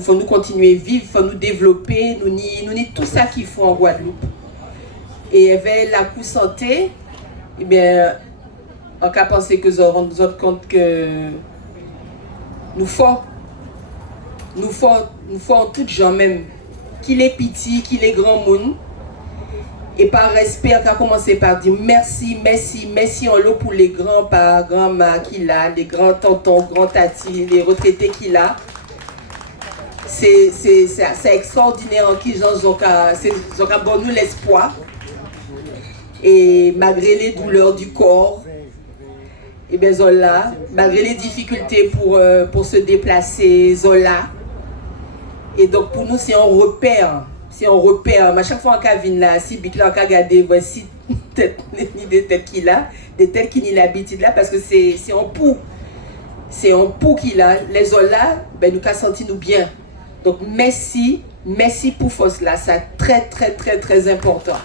faut nous continuer à vivre, faut nous développer, nous ni tout ça qu'il faut en Guadeloupe. Et avec la coup santé, eh bien, on a pensé que nous aurons compte que nous faut tout gens même, qu'il est petit, qu'il est grand monde. Et par respect, on a commencé par dire merci en l'eau pour les grands-parents, grands-mères qu'il a, les grands tontons, grands tatis, les retraités qu'il a. C'est extraordinaire en qui ils ont nous l'espoir. Et malgré les douleurs du corps, et bien Zola, malgré les difficultés pour se déplacer, Zola. Et donc pour nous, c'est un repère. C'est un repère. À chaque fois qu'on vient là, si Bicla a regardé, voici des têtes qu'il a, des têtes qu'il a l'habitude là, parce que c'est un pou. C'est un pou qu'il a. Les Zola, ben, nous avons senti nous bien. Donc merci pour force là, c'est très important.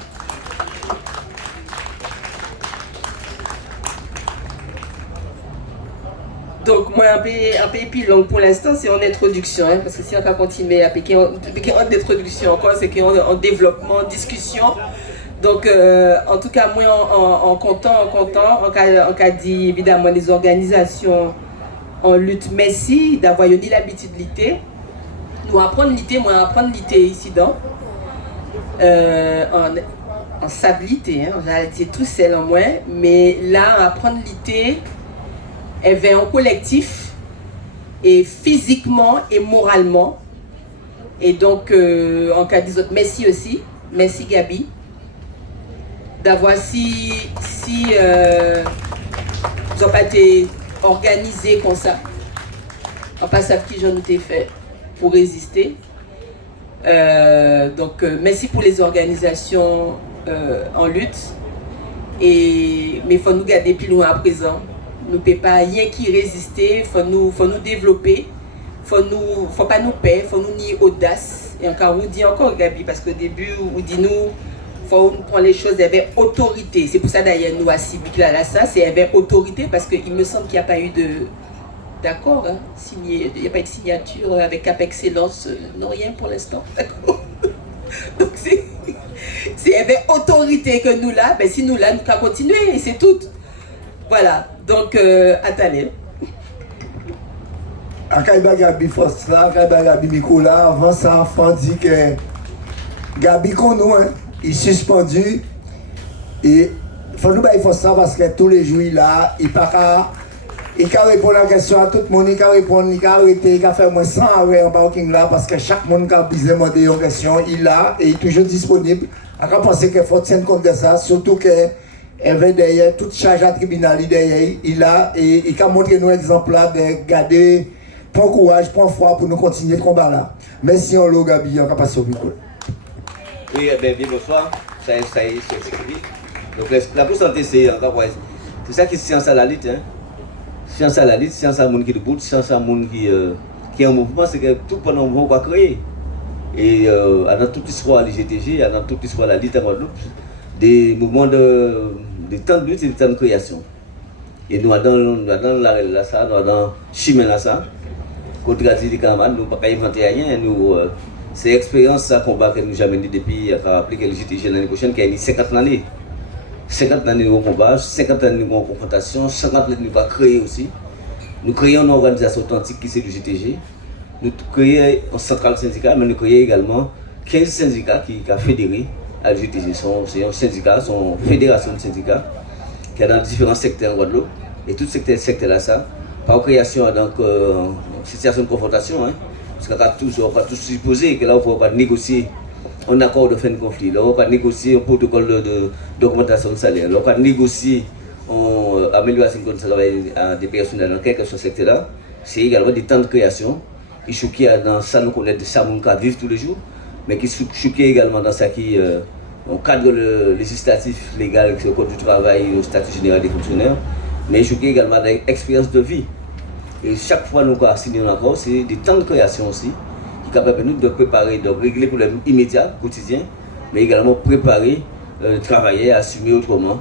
Donc moi un peu plus long pour l'instant, c'est en introduction, hein, parce que si on va continuer à piquer en introduction encore, c'est en développement, en discussion. Donc en tout cas moi en content, on a dit évidemment les organisations en lutte, merci d'avoir eu l'habitude de lutter. Nous apprendre à lutter ici dans en stabilité, hein, on a été tout seul en moins, mais là on apprendre à lutter. Elle vient en collectif, et physiquement et moralement. Et donc, en cas des autres, merci aussi. Merci Gabi. D'avoir si vous n'avez pas été organisé comme ça. On passe à qui j'en ai fait pour résister. Donc, merci pour les organisations en lutte. Mais il faut nous garder plus loin à présent. Nous ne pouvons pas rien qui résister, faut nous développer, faut pas nous perdre, faut nous nier audace. Et encore, vous dit encore Gabi, parce qu'au début, vous dit nous, faut prendre les choses avec autorité. C'est pour ça d'ailleurs nous à Cibic là ça, c'est avec autorité parce qu'il me semble qu'il n'y a pas eu d'accord, hein, signé, il n'y a pas eu de signature avec Cap Excellence, non rien pour l'instant, d'accord. Donc c'est avec autorité que nous là, ben si nous là, nous pouvons continuer et c'est tout. Voilà, donc attendez. Akaiba Gabi Fosla, Akaiba Gabi Mikola, avant ça, on dit que Gabi Kono, hein, il est suspendu. Et il faut nous faire ça parce que tous les jours, il a, il peut répondre à la question à tout le monde, il peut répondre, il peut arrêter, il peut faire moins 100 arrêts en parking là parce que chaque monde qui a besoin de demander une question, il a et il est toujours disponible. On peut penser qu'il faut tenir compte de ça, surtout que avait derrière toute charge à tribunal derrière il a et il a montré nous exemple là de garder prends courage, prends foi pour nous continuer le combat là. Merci on l'a Gabi, on va passer au micro. Oui, bien bonsoir. Ça c'est donc la pour santé c'est encore c'est ça qui est science à la lutte hein. Science à la lutte, science à monde qui debout, science à monde qui est en mouvement, c'est que tout pendant mouvement va créer. Et dans toute l'histoire du GTG, dans toute l'histoire de la lutte en Guadeloupe, des mouvements de temps de lutte et de temps de création. Et nous, dans le chemin là, ça, contre les camarades, nous ne pouvons pas inventer rien. C'est l'expérience, ça, combat que nous avons mené depuis, à rappeler que le GTG l'année prochaine, qui a 50 années. 50 années de combat, 50 années de confrontation, 50 années de créer aussi. Nous créons une organisation authentique qui c'est le GTG. Nous créons un central syndical, mais nous créons également 15 syndicats qui ont fédéré à l'UGTG. C'est un syndicat, c'est une fédération de syndicats qui est dans différents secteurs en Guadeloupe. Et tout secteur là, ça, par création, donc, situation de confrontation, hein, parce qu'on va tous supposer que là, on ne va pas négocier un accord de fin de conflit, là, on va négocier un protocole d'augmentation de salaire, là, on va négocier une amélioration de salaire des personnes dans quel que soit ce secteur-là. C'est également des temps de création. Qui choquent dans ça, nous connaissons ça, nous vivons tous les jours, mais qui choquent également dans ça qui au cadre législatif, légal, au code du travail, au statut général des fonctionnaires, mais choquent également dans l'expérience de vie. Et chaque fois nous avons signé un accord, c'est des temps de création aussi, qui permettent nous de préparer, de régler les problèmes immédiats, quotidiens, mais également préparer, travailler, assumer autrement,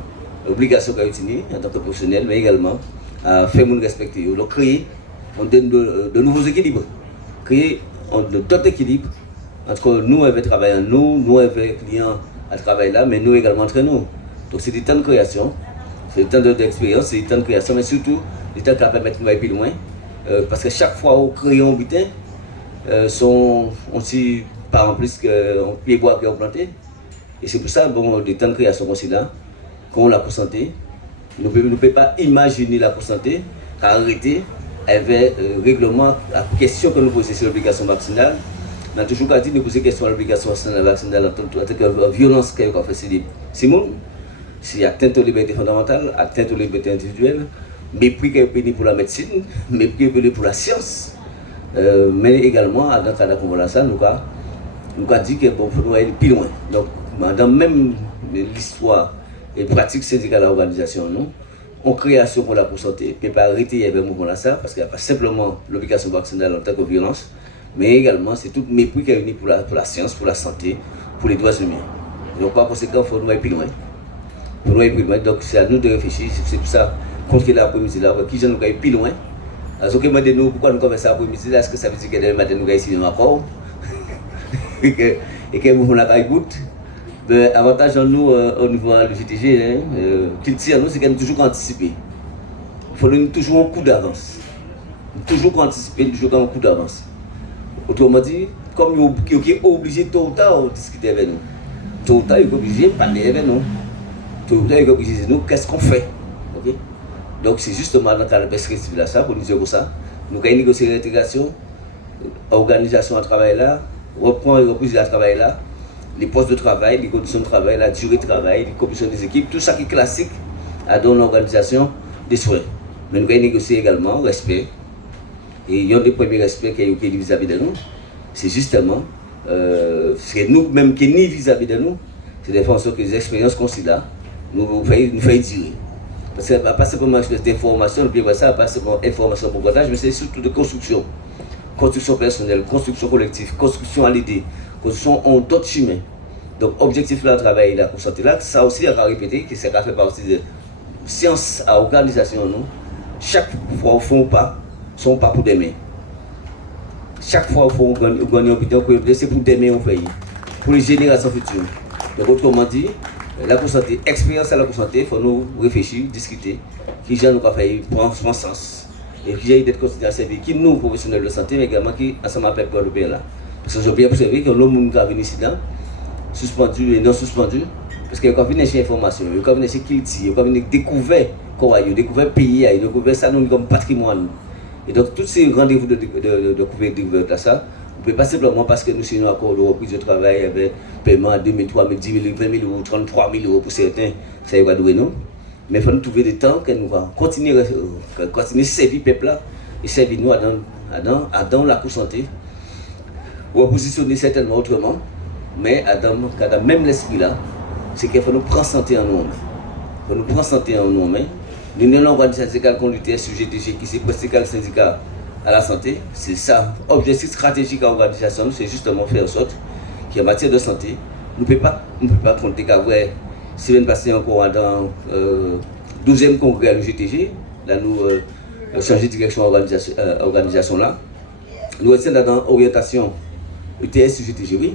l'obligation qu'on a utilisée en tant que professionnel, mais également à faire nous respecter. Donc créer, on donne de nouveaux équilibres. Créer d'autres équilibres entre nous avec travailleurs, nous avec clients à travailler là, mais nous également entre nous. Donc c'est des temps de création, c'est des temps d'expérience, c'est des temps de création, mais surtout des temps qui permettent de nous aller plus loin. Parce que chaque fois qu'on crée un butin, on s'y part en plus qu'on pied bois qui est planté. Et c'est pour ça, bon, des temps de création comme là, qu'on l'a pour santé. Nous ne pouvons pas imaginer la pour santé, arrêter avec règlement, la question que nous posons sur l'obligation vaccinale. On a toujours dit nous poser question sur l'obligation vaccinale en tant que violence qu'elle a fait Simon, c'est atteinte aux libertés fondamentales, atteinte aux libertés individuelles, mépris qu'elle est pour la médecine, mépris qu'elle est pour la science, mais également dans le cadre de la ça, nous avons dit qu'il faut aller plus loin. Donc, dans même l'histoire et pratique syndicale de l'organisation, on création pour la santé, ne peut pas arrêter avec le mouvement là ça, parce qu'il n'y a pas simplement l'obligation vaccinale en tant que violence, mais également c'est tout mépris qui est uni pour la science, pour la santé, pour les droits humains. Donc par conséquent, il faut nous aller plus loin. Pour nous aller plus loin, donc c'est à nous de réfléchir, c'est pour ça contre l'après-midi là, qui nous aller plus loin. Alors, ce que moi nous pourquoi nous commençons à l'après-midi là, est-ce que ça veut dire que demain matin nous allons signer un accord et que le mouvement là va goûter. L'avantage en nous au niveau du GTG, qu'il tire nous, c'est qu'on toujours anticiper. Il faut toujours un coup d'avance. Toujours anticiper, toujours un coup d'avance. Autrement dit, comme il est obligé tôt ou tard de discuter avec nous. Tôt ou tard, il est obligé de parler avec nous. Tôt ou tard, il est obligé de dire nous qu'est-ce qu'on fait. Okay? Donc c'est justement dans le cadre de perspective là, ça, pour nous dire comme ça. Nous avons négocié l'intégration, organisation à travail là, reprendre et reprise à travail là. Les postes de travail, les conditions de travail, la durée de travail, les commissions des équipes, tout ça qui est classique dans l'organisation des soins. Mais nous allons négocier également le respect. Et il y a un des premiers respects qui est vis-à-vis de nous. C'est justement, c'est nous-mêmes qui ni vis-à-vis de nous, c'est de faire en sorte que les expériences qu'on s'y là, nous fait durer. Parce que pas simplement d'information, pas simplement information pour partage, mais c'est surtout de construction. Construction personnelle, construction collective, construction à l'idée, construction en d'autres chemins. Donc, objectif là, travail là, pour santé là, ça aussi, on va répéter que ça fait partie de science à organisation. Non? Chaque fois, on fait pas, sont pas pour demain. Chaque fois, on gagne un butin, c'est pour demain, on fait, pour les générations futures. Donc, autrement dit, la santé, expérience à la santé, il faut nous réfléchir, discuter, qui gens nous fait prendre son sens. Et qui j'ai d'être considéré servir qui nous professionnels de santé, mais également qui ensemble avec le pays là. Parce que j'ai bien observé que l'homme qui a venu ici là, suspendu et non suspendu, parce qu'il y a venu chercher information, il y a venu chercher culture, il y a venu découvrir quoi, il y a découvert pays, il y a découvert ça nous comme patrimoine. Et donc tous ces rendez-vous de découverte là, ça, on ne peut pas simplement parce que nous signons un accord de reprise de travail avec paiement à 2 000, 3 000, 10 000, 20 000 euros, 33 000 euros pour certains, ça y va douer nous. Mais il faut nous trouver des temps que nous allons continuer à servir le peuple là et servir nous dans la santé. Ou à positionner certainement autrement, mais dans même l'esprit là, c'est qu'il faut nous prendre santé en nous. Il faut nous prendre santé en nous. Nous avons l'organisation syndicale qu'on lutte sur GTG qui c'est principal syndicat à la santé. C'est ça. L'objectif stratégique de l'organisation, c'est justement faire en sorte qu'en matière de santé, nous ne pouvons pas compter qu'après. Si nous passons encore dans le 12e congrès du GTG, là nous changer de direction organisation là. Nous sommes dans l'orientation UTS du GTG, oui.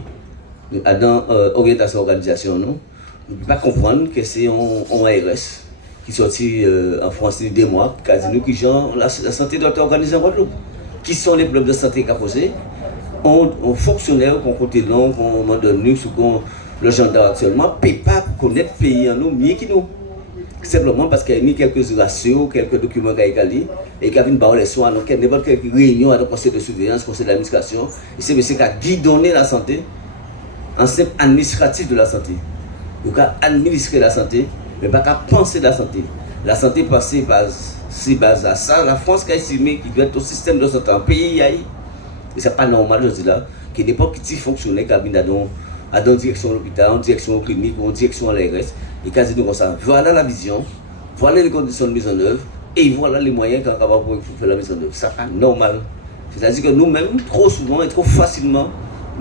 Dans l'orientation organisation, nous ne pouvons pas comprendre que c'est un ARS qui est sorti en France il y a 2 mois, qui a dit nous qui genre la santé doit être organisée en Guadeloupe. Qui sont les problèmes de santé qu'a posé? On fonctionnaire qu'on compte long, qu'on m'a donné, le gendarme actuellement ne peut pas connaître le pays en nous mieux que nous. Simplement parce qu'il y a mis quelques ratios, quelques documents qui ont été lus et qu'il y a une parole soin, donc n'importe quelle réunion à le conseil de surveillance, conseil d'administration, et c'est monsieur qui a guidonné la santé, en simple administratif de la santé. Il a administrer la santé, mais pas qu'à penser la santé. La santé passée base à ça, la France qui a estimé qu'il doit être au système de santé en pays, et c'est pas normal, je dis là, qu'il n'y ait pas petit fonctionnaire qui a mis dans direction de l'hôpital, en direction clinique ou en direction à l'ARS, et quasi nous comme ça. Voilà la vision, voilà les conditions de mise en œuvre, et voilà les moyens qu'on est capable pour faire la mise en œuvre. Ça n'est pas normal. C'est-à-dire que nous-mêmes, trop souvent et trop facilement,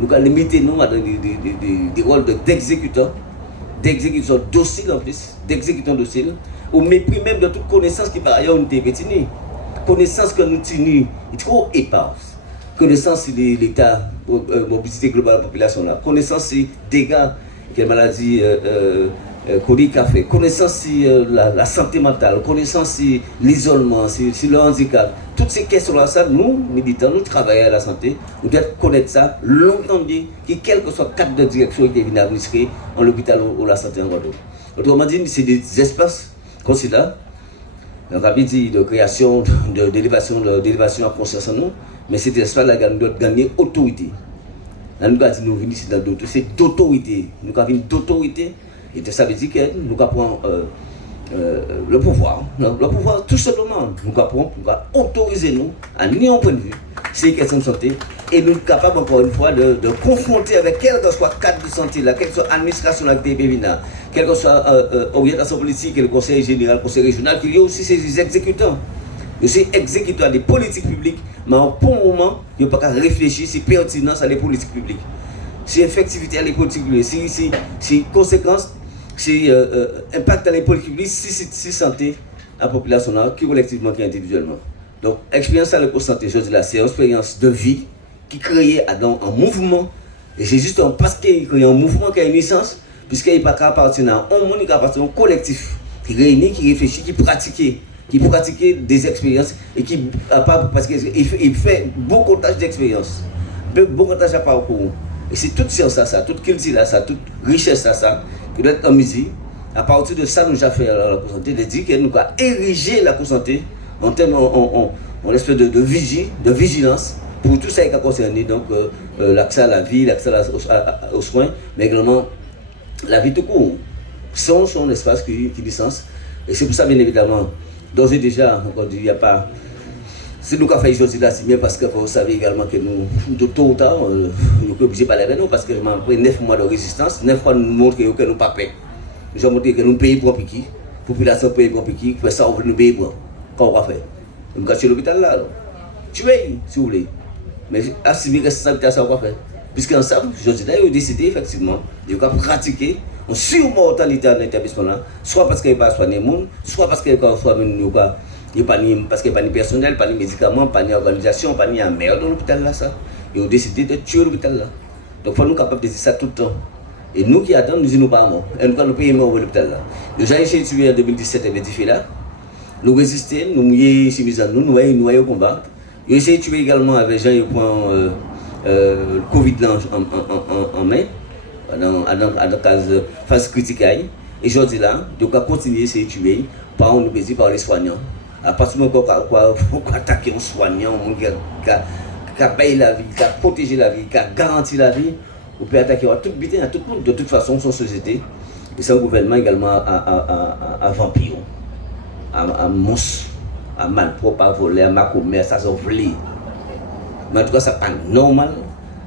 nous allons limiter nous à des rôles d'exécutants dociles en plus, d'exécutants dociles, au mépris même de toute connaissance qui par ailleurs nous est pétinée. Connaissance que nous tenons est trop éparse. connaissance de l'état, mobilité globale de la population, là, connaissance des dégâts, quelle maladie chronique a fait, connaissance la santé mentale, connaissance l'isolement, sur le handicap. Toutes ces questions-là, ça, nous, militants, nous travaillons à la santé, nous devons connaître ça longtemps bien, que quel que soit le cadre de direction qui est administré en l'hôpital ou la santé en Guadeloupe. Autrement dit, c'est des espaces considérables. On a dit de création, d'élévation à conscience en nous, mais c'est des espaces-là qui doivent gagner autorité. Là, nous avons dit nous venons ici dans d'autres, c'est d'autorité. Nous avons d'autorité, et ça veut dire que nous avons le pouvoir, tout simplement, nous avons autoriser nous à ni un point de vue, c'est une question de santé, et nous sommes capables encore une fois de confronter avec quel que soit le cadre de santé, là, quelle que soit l'administration de la quelle que soit l'orientation politique, le conseil général, le conseil régional, qu'il y a aussi ces exécutants. Ils sont exécutants des politiques publiques, mais pour le moment, ils n'ont pas qu'à réfléchir si pertinence à les politiques publiques, si effectivité à les politiques publiques, si conséquences, si impact à les politiques publiques, si santé à la population, qui collectivement, qui individuellement. Donc, expérience à la santé, je dis là, c'est une expérience de vie qui crée un mouvement, et c'est justement parce qu'il crée un mouvement qui a une essence, puisqu'il n'est pas qu'à appartenir à un monde, il appartient à un collectif qui réunit, qui réfléchit, qui pratique des expériences et qui parce qu'il fait beaucoup de d'expérience, beaucoup de tâches à parcours. Et c'est toute science ça, toute culture ça, toute richesse ça, qui doit être en musique. À partir de ça, nous avons fait la santé, de dire que nous avons érigé la santé en termes en espèce de vigie, de vigilance pour tout ça qui a concerné donc l'accès à la vie, l'accès aux soins, mais également la vie tout court. Sont un espace qui licence. Et c'est pour ça, bien évidemment, d'ores et déjà, encore dit, il n'y a pas. C'est nous qui avons fait aujourd'hui là, c'est bien parce que vous savez également que nous, de tôt ou tard, nous sommes obligés de parler avec nous parce que après 9 mois de résistance, 9 fois nous montrons que nous ne pas payés. Nous avons montré que nous payons pour piquer, la population paye pour piquer, pour ça, on veut nous payer pour. Qu'est-ce qu'on va faire? Nous allons l'hôpital là. Tuez, si vous voulez. Mais assumer la responsabilité à ça, on va faire. Puisqu'ensemble, aujourd'hui là, ils ont décidé effectivement de pratiquer une surmortalité dans l'établissement là, soit parce qu'il n'y a pas soigné les gens, soit parce qu'il n'y a pas de personnel, pas de médicaments, pas d'organisation, pas de merde dans l'hôpital là. Ça. Ils ont décidé de tuer l'hôpital là. Donc il faut nous capables de dire ça tout le temps. Et nous qui attendons, nous disons pas mort. Et nous allons payer mort à l'hôpital là. Nous avons essayé de tuer en 2017 avec des là. Nous résistons, nous mouillons chemise en nous voyons au combat. Ils ont essayé de tuer également avec Jean le Covid là en mai. Dans la phase critique. Et aujourd'hui là, nous allons continuer à essayer de tuer par les soignants. À partir du moment où on attaque un soignant, qui a payé la vie, qui a protégé la vie, qui a garanti la vie, on peut attaquer à tout le monde. De toute façon, son société, et son gouvernement également à vampire, à monstre, à malpropre, à voler, à macomé, à ça s'en voler. Mais en tout cas, ce n'est pas normal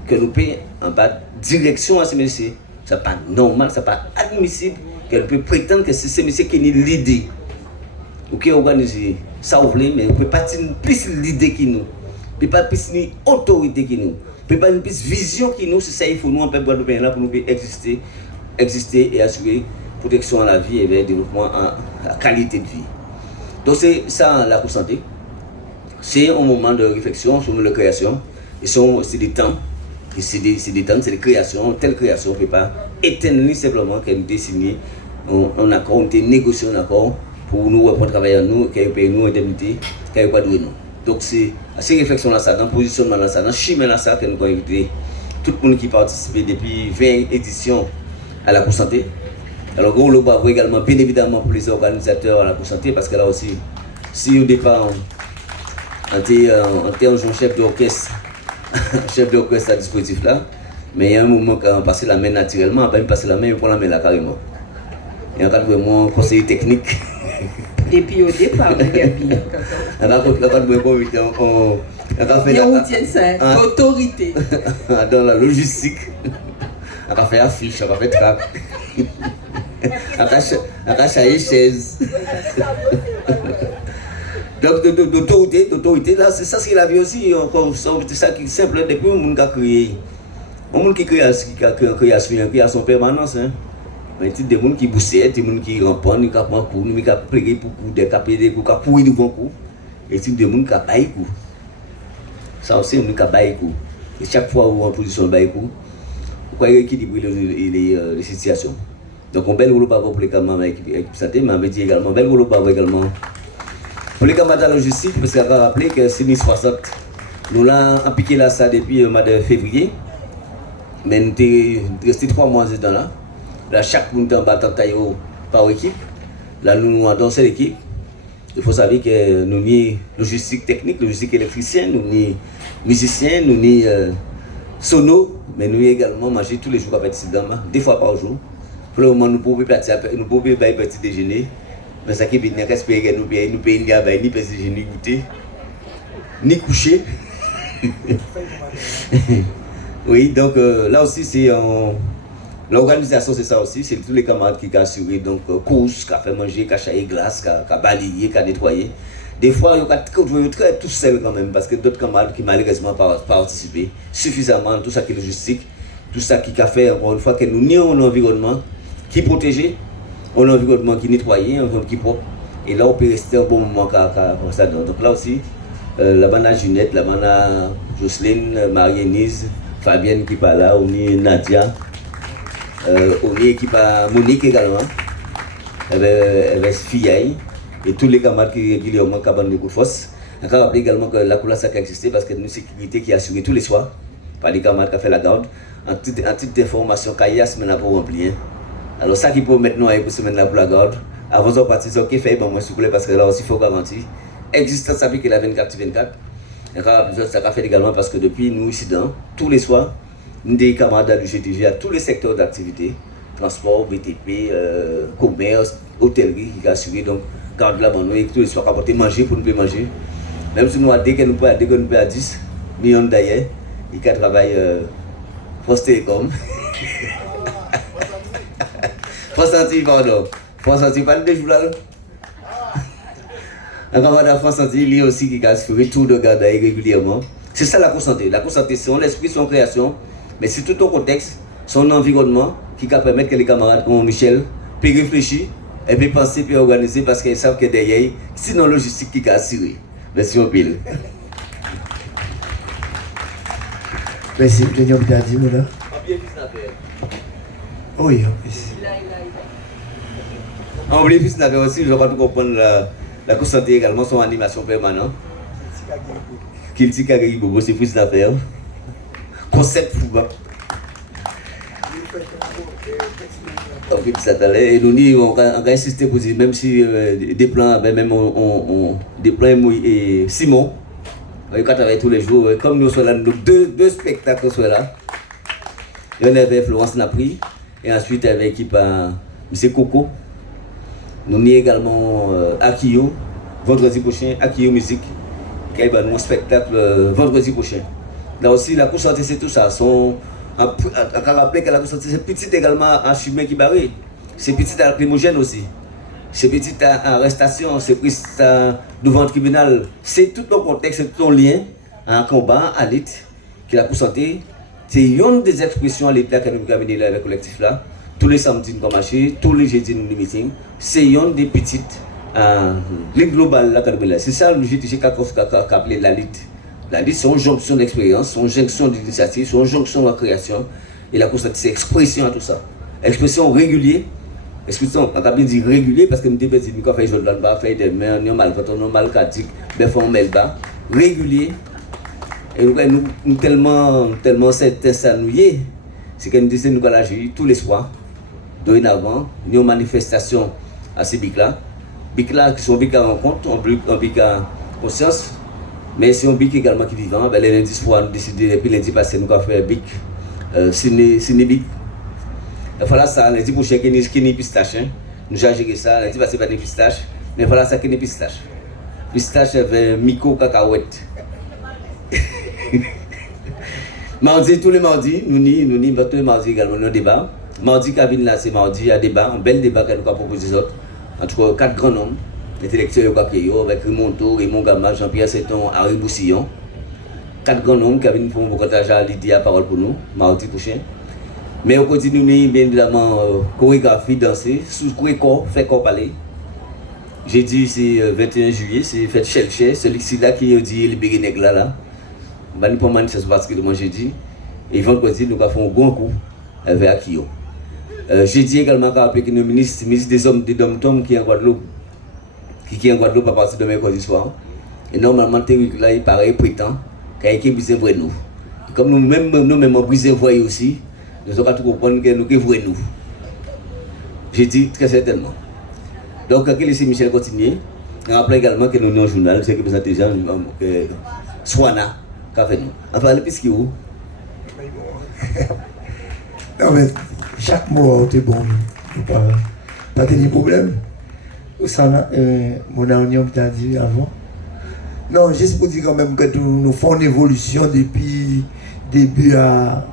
que nous payions en bas direction à ces messieurs. Ce n'est pas normal, ce n'est pas admissible qu'elle peut prétendre que c'est ces messieurs qui ont l'idée. Ou qui organisent ça, mais on ne peut pas tenir plus l'idée qui nous. On ne peut pas plus ni autorité qui nous. On ne peut pas une plus vision qui nous. C'est ça qu'il faut nous en peuple guadeloupéen là pour nous exister et assurer protection à la vie et le développement à la qualité de vie. Donc c'est ça la santé. C'est un moment de réflexion sur la création. Et c'est des temps. C'est des créations. Telle création ne peut pas éteindre simplement qu'elle nous dessine un accord, on négocie un accord pour nous reprendre travailler à nous, qu'elle paye nous indemnité, qu'elle pas doué nous. Donc c'est à ces réflexions là ça, dans le positionnement là ça, dans le chemin là ça que nous avons invité tout le monde qui participe depuis 20 éditions à la santé. Alors on le bravo également bien évidemment pour les organisateurs à la santé parce que là aussi si au départ on était un chef d'orchestre à dispositif là, mais il y a un moment quand on passe la main naturellement, on va passer la main et on prend la main là carrément. Il y a vraiment conseiller technique. Depuis au départ, Gabi. On a fait l'autorité. Dans la logistique. On a fait affiche, on a fait trac. On a chaillé chaise. Donc d'autorité, là, c'est ça ce qu'il a vu aussi. C'est ça qui est simple depuis le monde qui a créé. Le monde qui crée création permanence. Mais il y a des gens qui boussent, des gens qui rampent, qui prennent coup, qui plaignent pour coup, des qui courir devant coup. Et il y a des gens qui baillent coup. Ça aussi, on a bail coup. Et chaque fois où on est en position bail coup, on peut équilibrer les situations. Donc, on bel rôle pour les camarades avec santé, mais on veut dire également, bel rôle également pour les camarades de la logistique, parce qu'on va rappeler que c'est 1060. Nous l'avons appliqué là ça depuis le mois de février. Mais nous sommes restés 3 mois dedans là. Là, chaque monde est en battant par équipe. Là, nous avons dansé l'équipe. Il faut savoir que nous sommes logistique technique, logistique électricien, nous sommes musiciens, nous sommes sono, mais nous sommes également manger tous les jours avec des 2 fois par jour. Pour le moment, nous pouvons faire petit déjeuner. Mais ça qui vient de respirer, nous payons ni petit déjeuner goûter, ni coucher. Oui, donc là aussi, c'est l'organisation, c'est ça aussi, c'est tous les camarades qui assurent, donc courses, qui fait manger, qui acheter glace, qui balayer, qui nettoyer. Des fois, ils sont très tout seuls quand même, parce que d'autres camarades qui malheureusement pas participé suffisamment, tout ça qui est logistique, tout ça qui a fait, encore une fois, que nous avons un environnement qui est protégé, un environnement qui est nettoyé, un environnement qui est propre. Et là, on peut rester un bon moment comme ça. Donc là aussi, la bande Junette, la bande Jocelyne, Marie-Énise, Fabienne qui est pas là, on est Nadia, on est qui pas Monique également, avec Fiaille, et tous les camarades qui régulièrement cabane de coup de force. On peut rappeler également que la couleur ça qui existait parce que nous sécurité qui est assurée tous les soirs par les camarades qui ont fait la garde. En toute information, qu'il y a semaine pour remplir. Alors ça qui peut maintenant pour semaine là pour la garde. Avant de partir, c'est ok, fait bon moi s'il vous plaît parce que là aussi il faut garantir. Existence ça pique la 24/24. Ça a fait également parce que depuis nous ici dans tous les soirs, nous des camarades du GTG à tous les secteurs d'activité, transport, BTP, commerce, hôtellerie qui a assuré donc garde là nous et tous les soirs apporter manger pour nous manger. Même si nous dès que nous peut à 10 millions d'ailleurs, il qui travaille France Télécom. France Antilles, pardon. France Antilles, pas de jours là. Un camarade de France Antilles, lui aussi qui a assuré tout de garde régulièrement. C'est ça la co-santé. La co-santé, c'est son esprit, son création, mais c'est tout ton contexte, son environnement qui va permettre que les camarades comme Michel puissent réfléchir et puis penser, puis organiser parce qu'ils savent que derrière, sinon logistique qui a assuré. Merci au pile. Merci, je vais vous dire, là. Oui, en plus. En bénéfice d'affaires aussi, je ne vais pas tout comprendre la co-santé également, son animation permanente. Kiltika Bobo, c'est fils d'affaires. Concept Fouba. Et nous, on va insister pour dire, même si des plans, même des plans et Simon, on travaille tous les jours, comme nous sommes là, nous deux spectacles sont là. Il y en avait Florence Napri, et ensuite avec l'équipe M. Coco. Nous avons également Akio, vendredi prochain, Akio Musique, qui a un spectacle vendredi prochain. Là aussi, la course santé, c'est tout ça. On a rappelé que la course santé, c'est petit également en chemin qui barré. C'est petit à lacrymogène aussi. C'est petit à arrestation, c'est petit devant le tribunal. C'est tout ton contexte, c'est tout ton lien à un combat, à lutte, qui la course santé. C'est une des expressions à l'état que nous avons mené avec le collectif là. Tous les samedis nous marcher, tous les jeudis nous meeting. C'est une des petites lignes globales là que nous avons. C'est ça le GTG qui a appelé la lutte. La lutte, c'est une jonction d'expérience, c'est une jonction d'initiative, c'est une jonction de création. Et la course, c'est expression à tout ça. Expression régulière. Expression, on a bien dit régulier parce que nous devons dire qu'on fait des choses, on fait des mains, on a mal cardiaque, on met le bas. Régulier. Et nous tellement c'est ça nous y est. C'est que nous disons nous allons agir tous les soirs. Dorénavant, nous avons une manifestation à ces bics-là. Bics-là qui sont bics à rencontre, un bic à conscience. Mais c'est un bic également qui est vivant. Les lundis soirs, nous décidons, depuis lundi passé, nous allons faire un bic ciné-bic. Voilà ça, lundi prochain, qui est pistache. Nous avons géré ça, lundi passé, pas de pistache. Mais voilà ça qui est pistache. Pistache avec Miko cacahuète. Mardi, tous les mardis, nous tous les mardis également, nous avons un débat. Mardi, cabine là, c'est mardi, il y a un débat, un bel débat que nous avons proposé. En tout cas, 4 grands noms. Intellectuels avec Rimonto, Raymond Gama, Jean-Pierre Seton, Harry Boussillon. 4 grands noms qui viennent pour nous partager à Lydia la parole pour nous, mardi prochain. Mais on continue bien évidemment chorégraphie, danser, sous corps, fait corps parler. J'ai dit c'est 21 juillet, c'est fête Chelche, celui-ci là qui dit libéré nègre là. va nous prendre manifestation particulièrement jeudi. Et vendredi, nous avons fait un bon coup avec Akio. Jeudi également, avec le ministre des hommes, des dom-tom qui est en Guadeloupe, qui est en Guadeloupe à partir de mercredi soir. Et normalement, là, il paraît prétend qu'il y a une brisé pour nous. Comme nous-mêmes, on brisé voie aussi, nous avons tout comprendre que nous voyons nous. J'ai dit très certainement. Donc, laissez Michel continuer. Je rappelle également que nous avons un journal, c'est que vous êtes déjà Swana, qui a fait nous. Enfin, le pisque où? Non, mais chaque mot était bon. Pas de problème. Ça, mon ami t'a dit avant. Non, juste pour dire quand même que nous faisons une évolution depuis début à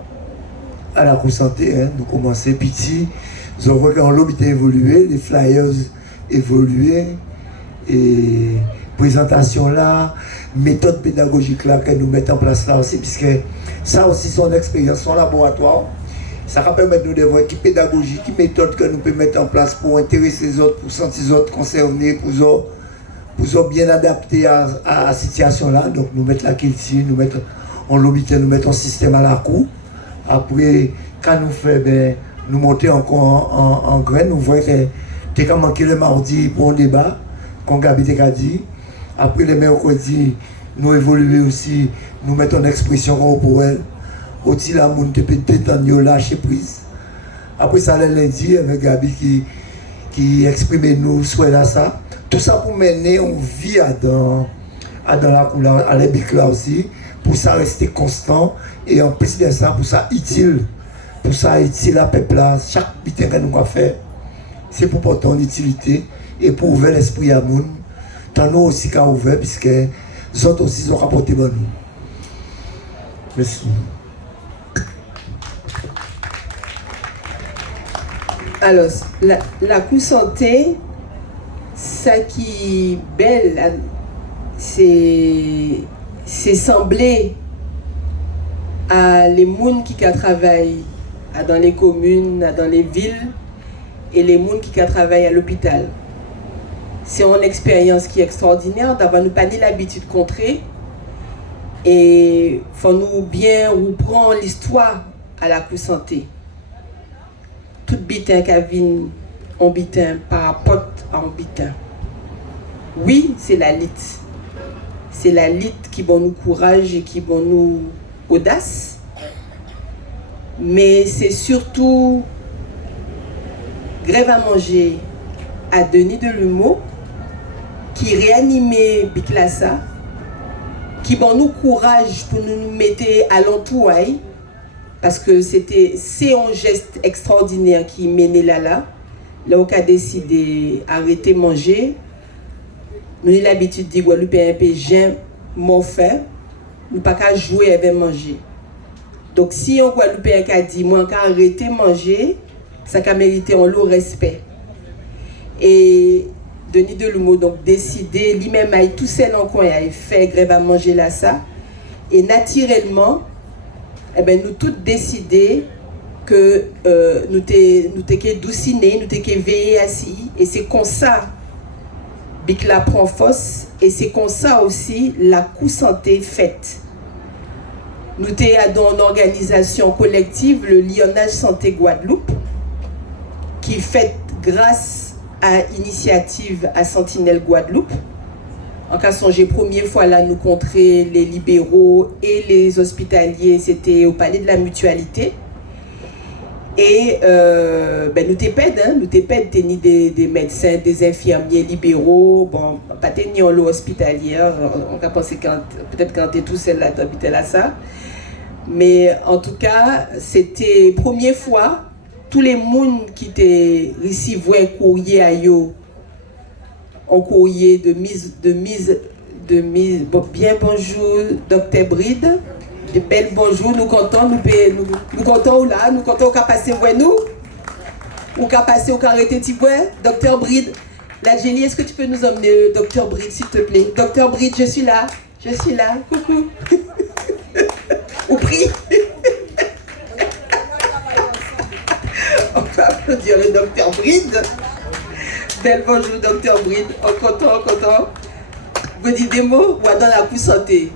la cour santé. Hein. Nous commençons petit. Nous avons vu qu'en lobby a évolué, les flyers évolué. Et présentation là, méthode pédagogique là que nous mettons en place là aussi, puisque ça aussi son expérience, son laboratoire. Ça va permettre de nous voir qui pédagogie, qui méthode que nous pouvons mettre en place pour intéresser les autres, pour sentir les autres concernés, pour bien adapter à la situation là. Donc nous mettons la culture, nous mettons en lobby, nous mettons un système à la cour. Après, quand nous faisons, nous montons encore en graine, nous voyons que t'es comme manqué le mardi pour un débat, qu'on Gabi t'a dit. Après le mercredi, nous évoluons aussi, nous mettons une expression corporelle. Aussi la monde te peut détendre, lâcher prise. Après ça, le lundi, avec Gabi qui exprime nous, soit là ça. Tout ça pour mener une vie à l'ébique là aussi, pour ça rester constant et en plus de ça, pour ça utile à peuple là, chaque bitin que nous avons fait, c'est pour porter en utilité et pour ouvrir l'esprit à monde. Tant nous aussi qu'à ouvert, puisque les autres aussi ont rapporté bon nous. Merci. Alors, la cour santé, ça qui est belle, c'est sembler à les gens qui travaillent dans les communes, dans les villes, et les gens qui travaillent à l'hôpital. C'est une expérience qui est extraordinaire, d'avoir nous pas l'habitude de contrer, et il faut nous bien reprendre l'histoire à la cour santé. Tout bitin qui vient en bitin par rapport à un bitin. Oui, c'est la lutte. C'est la lutte qui donne nous courage et qui donne nous audace. Mais c'est surtout grève à manger à Denis Delumeau qui réanimait Biklassa, qui donne nous courage pour nous mettre à l'entourage. Parce que c'est un geste extraordinaire qui menait là où on a décidé d'arrêter de manger. Nous avons l'habitude de dire Guadeloupéen, j'aime mon fait, nous ne pouvons pas jouer avec manger. Donc si un Guadeloupéen a dit moi j'ai arrêté de manger, ça a mérité un lot respect. Et Denis Delumeau donc décidé, lui-même a tout seul en coin, il a fait grève à manger là ça. Et naturellement, eh ben, nous tous décidé que nous t'étions doucinés, nous t'étions veillés assis. Et c'est comme ça que la prend force. Et c'est comme ça aussi la cour santé faite. Nous étions dans une organisation collective, le Lionnage Santé Guadeloupe, qui fait grâce à l'initiative à Sentinelle Guadeloupe. En cas songé, première fois là, nous contrer les libéraux et les hospitaliers, c'était au palais de la mutualité. Et ben, nous t'épèdes, ni des médecins, des infirmiers libéraux, bon, pas ni en l'eau hospitalière, on a pensé peut-être quand tu es tout seul là, tu habitais là ça. Mais en tout cas, c'était première fois, tous les gens qui te recevaient un courrier à eux, un courrier de mise. Bon, bien bonjour, Dr. Bride. De belles bonjour, nous comptons, nous comptons là, nous comptons qu'à passer voir nous, ou qu'à passer au carré Tiboué, Dr. Bride. L'Algérie, est-ce que tu peux nous emmener, Dr. Bride, s'il te plaît? Dr. Bride, je suis là, coucou. Au prix. On peut applaudir le Dr. Bride. Belle bonjour, Dr. Bride. On content. Vous dites des mots ou dans la cour santé?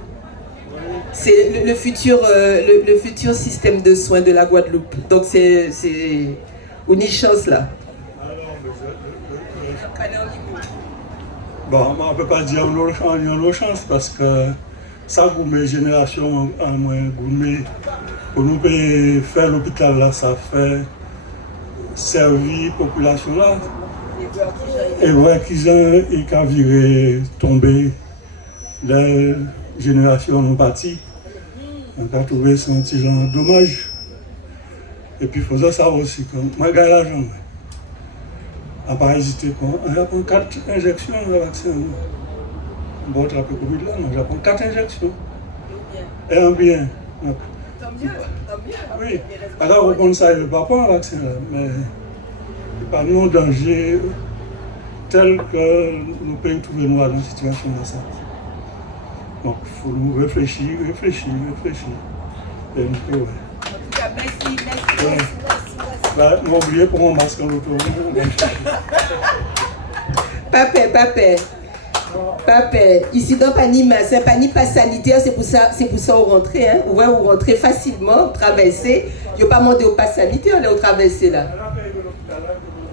C'est le futur système de soins de la Guadeloupe. Donc c'est une chance là. Bon, on ne peut pas dire nos chance parce que ça gourmet génération en moins gourmet. Pour nous faire l'hôpital là, ça fait servir la population là. Et ouais, qu'ils ont viré tomber les générations non parties. On a trouvé ce petit genre dommage. Et puis, il faut ça aussi. Moi, j'ai l'argent. On n'a pas hésité. On a pris 4 injections de vaccin. On va attraper le Covid là. On a pris 4 injections. Et un bien. Donc, Tant mieux. oui. Alors, on ne savait pas prendre le vaccin là. Mais pas nous en danger tel que nous pouvons trouver nous dans une situation comme ça. Donc, il faut nous réfléchir. Et nous pouvons. En tout cas, merci. Bah, m'ont oublié pour mon masque en retour. Papa, ici dans Panima, c'est pas ni pas sanitaire, c'est pour ça vous rentrez, hein. Vous rentrez facilement, traversez. Il n'y a pas demandé au pass sanitaire, là, vous traversez là.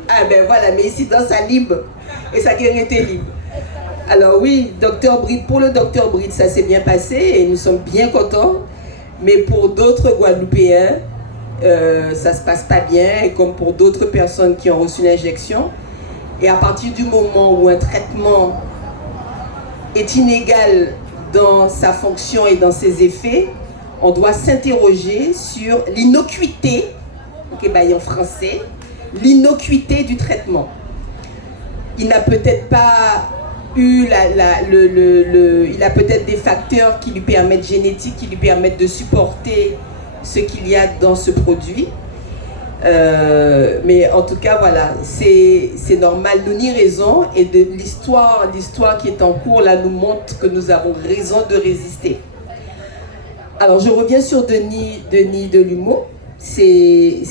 Ah ben voilà, mais ici dans ça libre. Et ça qui était libre. Alors oui, Dr Bride, pour le Dr Bride, ça s'est bien passé et nous sommes bien contents. Mais pour d'autres Guadeloupéens, ça se passe pas bien, et comme pour d'autres personnes qui ont reçu l'injection. Et à partir du moment où un traitement est inégal dans sa fonction et dans ses effets, on doit s'interroger sur l'innocuité, en français, l'innocuité du traitement. Il n'a peut-être pas eu il a peut-être des facteurs qui lui permettent, génétiques, qui lui permettent de supporter ce qu'il y a dans ce produit. Mais en tout cas, voilà, c'est normal, nous n'y raison, et de l'histoire qui est en cours, là, nous montre que nous avons raison de résister. Alors, je reviens sur Denis Delumeau. C'est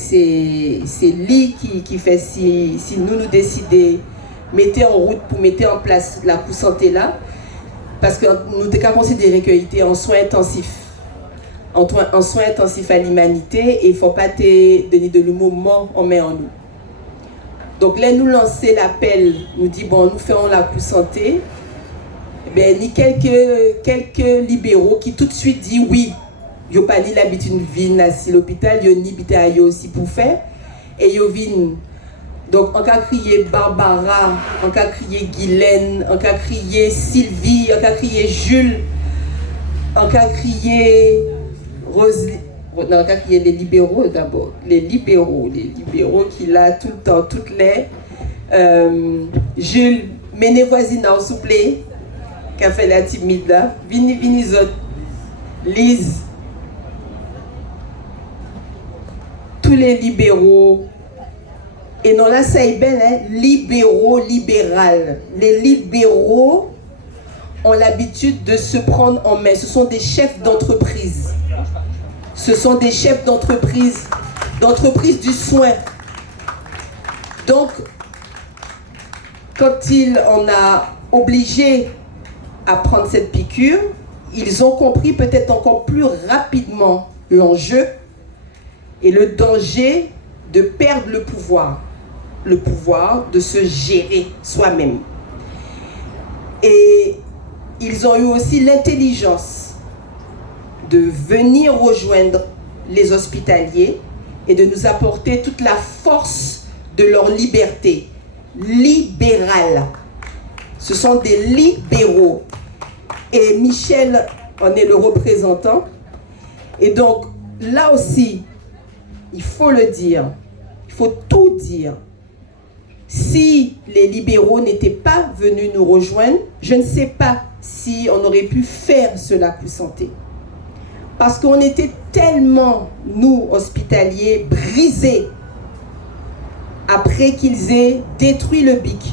lui qui fait, si nous décidons, mettez en route pour mettre en place la santé là, parce que nous devons considérer qu'il était en soins intensifs. En soins intensifs à l'humanité, et il ne faut pas Denis Delumeau mort en met en nous. Donc là, nous lancer l'appel, nous dit bon, nous faisons la coup santé, ben, ni quelques libéraux qui tout de suite disent oui, ils n'ont pas ni l'habitude de venir à l'hôpital, ils n'ont ni habité aussi pour faire, et ils viennent. Donc on a crié Barbara, on a crié Guylaine, on a crié Sylvie, on a crié Jules, on a crié Roselyne. On a crié les libéraux d'abord, les libéraux qui là tout le temps, toutes les. Jules, menez voisine s'il vous plaît, qui a fait la timide là. Vini zot. Lise. Tous les libéraux. Et non là, ça est belle, hein? Libéraux, libéral. Les libéraux ont l'habitude de se prendre en main. Ce sont des chefs d'entreprise. Ce sont des chefs d'entreprise du soin. Donc, quand on a obligé à prendre cette piqûre, ils ont compris peut-être encore plus rapidement l'enjeu et le danger de perdre le pouvoir de se gérer soi-même. Et ils ont eu aussi l'intelligence de venir rejoindre les hospitaliers et de nous apporter toute la force de leur liberté libérale. Ce sont des libéraux. Et Michel en est le représentant. Et donc, là aussi, il faut le dire, il faut tout dire. Si les libéraux n'étaient pas venus nous rejoindre, je ne sais pas si on aurait pu faire cela pour santé. Parce qu'on était tellement, nous, hospitaliers, brisés après qu'ils aient détruit le BIC,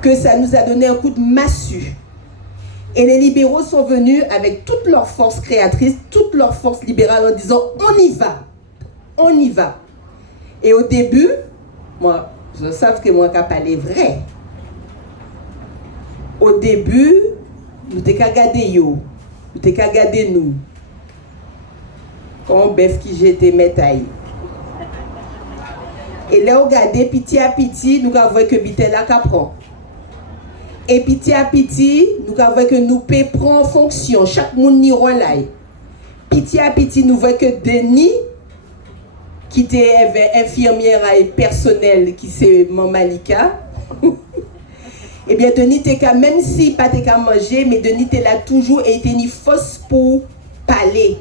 que ça nous a donné un coup de massue. Et les libéraux sont venus avec toute leur force créatrice, toute leur force libérale en disant « on y va ». Et au début, moi, je sais que moi, je parle vrai. Au début, nous avons regardé yo. Vous t'es qu'à garder nous. Comme bœuf qui j'étais métaille. Et là, regardez, petit à petit, nous avons vu que Bitel a qu'apprend. Et petit à petit, nous avons vu que nous prenons en fonction. Chaque monde n'y relève. Petit à petit, nous voyons que Denis, qui était infirmière et personnelle, qui c'est Maman Malika, eh bien, Denis était qu'à, même si pas t'es qu'à manger, mais Denis était là toujours et il était ni force pour parler.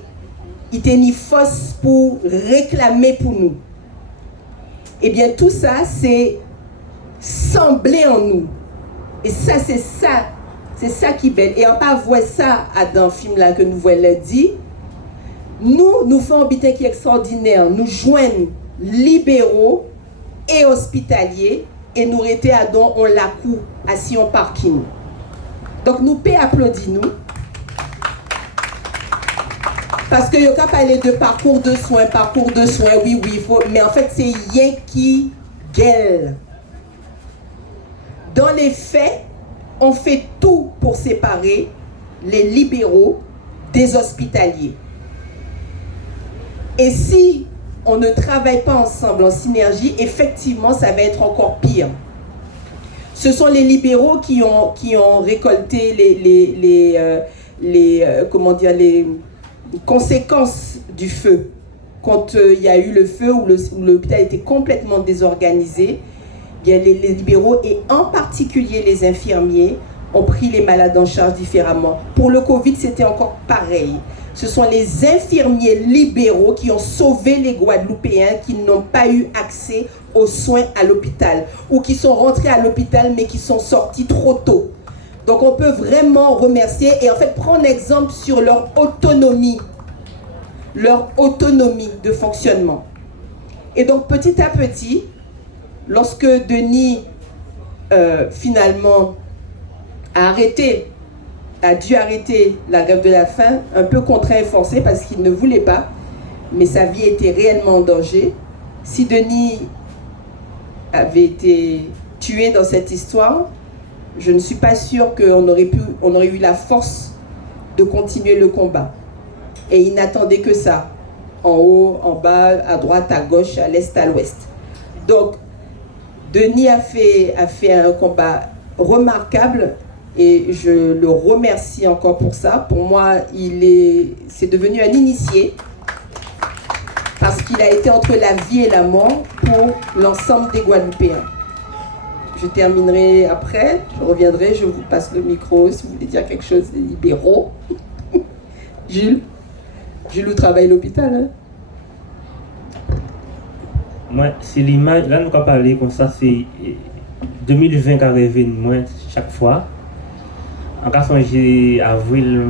Il était ni force pour réclamer pour nous. Eh bien, tout ça, c'est semblé en nous. Et ça, c'est ça qui est belle. Et on pas voir ça dans le film là que nous voyons dit. Nous faisons un bitin qui est extraordinaire. Nous joignons libéraux et hospitaliers et nous étions à don on la cour assis en parking. Donc nous pouvons applaudir nous. Parce que il y a parlé de parcours de soins, oui, il faut, mais en fait c'est rien qui gueule. Dans les faits, on fait tout pour séparer les libéraux des hospitaliers. Et si on ne travaille pas ensemble en synergie, effectivement, ça va être encore pire. Ce sont les libéraux qui ont récolté les conséquences du feu. Quand il y a eu le feu où l'hôpital était complètement désorganisé, bien, les libéraux et en particulier les infirmiers ont pris les malades en charge différemment. Pour le Covid, c'était encore pareil. Ce sont les infirmiers libéraux qui ont sauvé les Guadeloupéens qui n'ont pas eu accès aux soins à l'hôpital ou qui sont rentrés à l'hôpital mais qui sont sortis trop tôt. Donc on peut vraiment remercier et en fait prendre exemple sur leur autonomie de fonctionnement. Et donc petit à petit, lorsque Denis finalement a dû arrêter la grève de la faim, un peu contraint et forcé parce qu'il ne voulait pas, mais sa vie était réellement en danger. Si Denis avait été tué dans cette histoire, je ne suis pas sûre qu'on aurait eu la force de continuer le combat. Et il n'attendait que ça, en haut, en bas, à droite, à gauche, à l'est, à l'ouest. Donc, Denis a fait un combat remarquable et je le remercie encore pour ça. Pour moi, c'est devenu un initié parce qu'il a été entre la vie et la mort pour l'ensemble des Guadeloupéens. Je terminerai après, je reviendrai, je vous passe le micro si vous voulez dire quelque chose des libéraux. Jules, vous travaillez à l'hôpital, hein? Moi, c'est l'image, là nous avons parlé comme ça, c'est 2020 qui arrive moi chaque fois. En cas j'ai avril,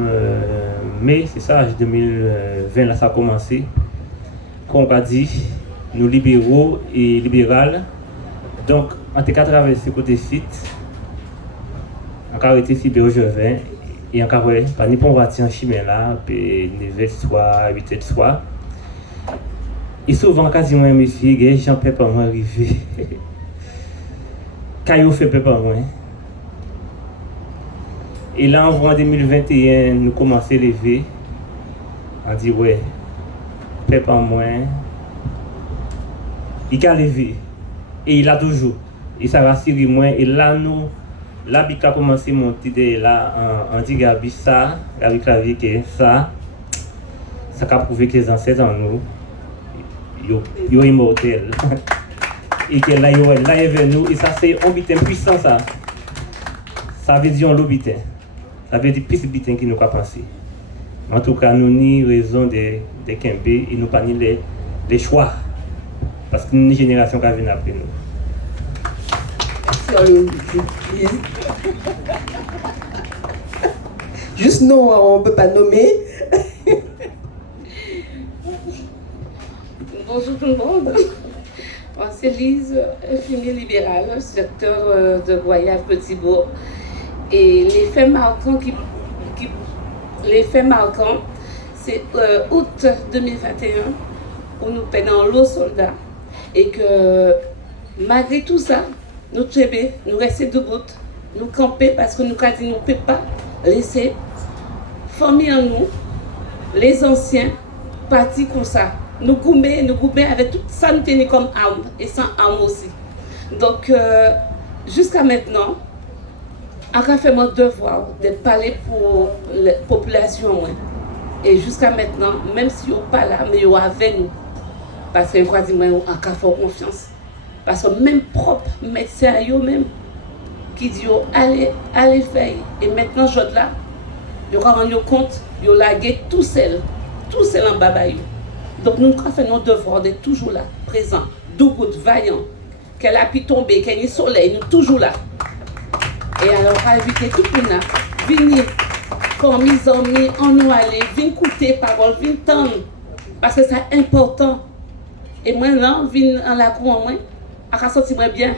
mai, c'est ça, 2020 là ça a commencé. Qu'on a dit, nous libéraux et libérales, donc on a traversé côté site, on a été ici au Jevin, et on a pas ni pour bâtir un chemin là, puis 9h soit, 8h soit. Et souvent, quasiment, monsieur, les gens ne peuvent pas arriver. Caillou fait pas moins. Et là, en 2021, nous commençons à lever. On dit, ouais, peut pas moins. Il a levé. Et il a toujours. Et ça rassure moins. Et là, l'habit a commencé à monter là, en dit, Gabi, ça, Gabi Clavier, que ça a prouvé que les ancêtres en nous. Yo immortel. Et que là, yo est vers nous. Et ça, c'est un bitin puissant, ça. Ça veut dire un bitin. Ça veut dire plus de bitin qui nous a pensé. En tout cas, nous avons raison de Kembe et nous pas les choix. Parce que nous avons une génération qui vient après nous. Juste non, on ne peut pas nommer. Bonjour tout le monde. Moi, c'est Lise, infirmière libérale, secteur de Goyave Petit-Bourg. Et les faits marquants, c'est août 2021, où nous peinons l'eau soldat. Et que malgré tout ça, nous trébés, nous restons debout, nous camper parce que nous ne pouvons pas laisser famille en nous, les anciens, partis comme ça. Nous goumer avec tout ça, nous tenir comme arme, et sans arme aussi. Donc, jusqu'à maintenant, on a fait mon devoir de parler pour la population. Et jusqu'à maintenant, même si on n'est pas là, mais on est avec nous. Parce que je dis, on a fait confiance. Parce que même propre médecin, même, qui dit, allez faire. Et maintenant, je là, je rends compte, je lagué tout seul en bas. Donc, nous avons fait notre devoir d'être toujours là, présent, doux, vaillant. Qu'elle a pu tomber, qu'elle y soleil, nous toujours là. Et alors, on va inviter tout le monde à venir, comme mes amis, en nous aller, venir écouter parole, venir tendre. Parce que c'est important. Et moi, là, venir en la cour, moi, à sentir bien.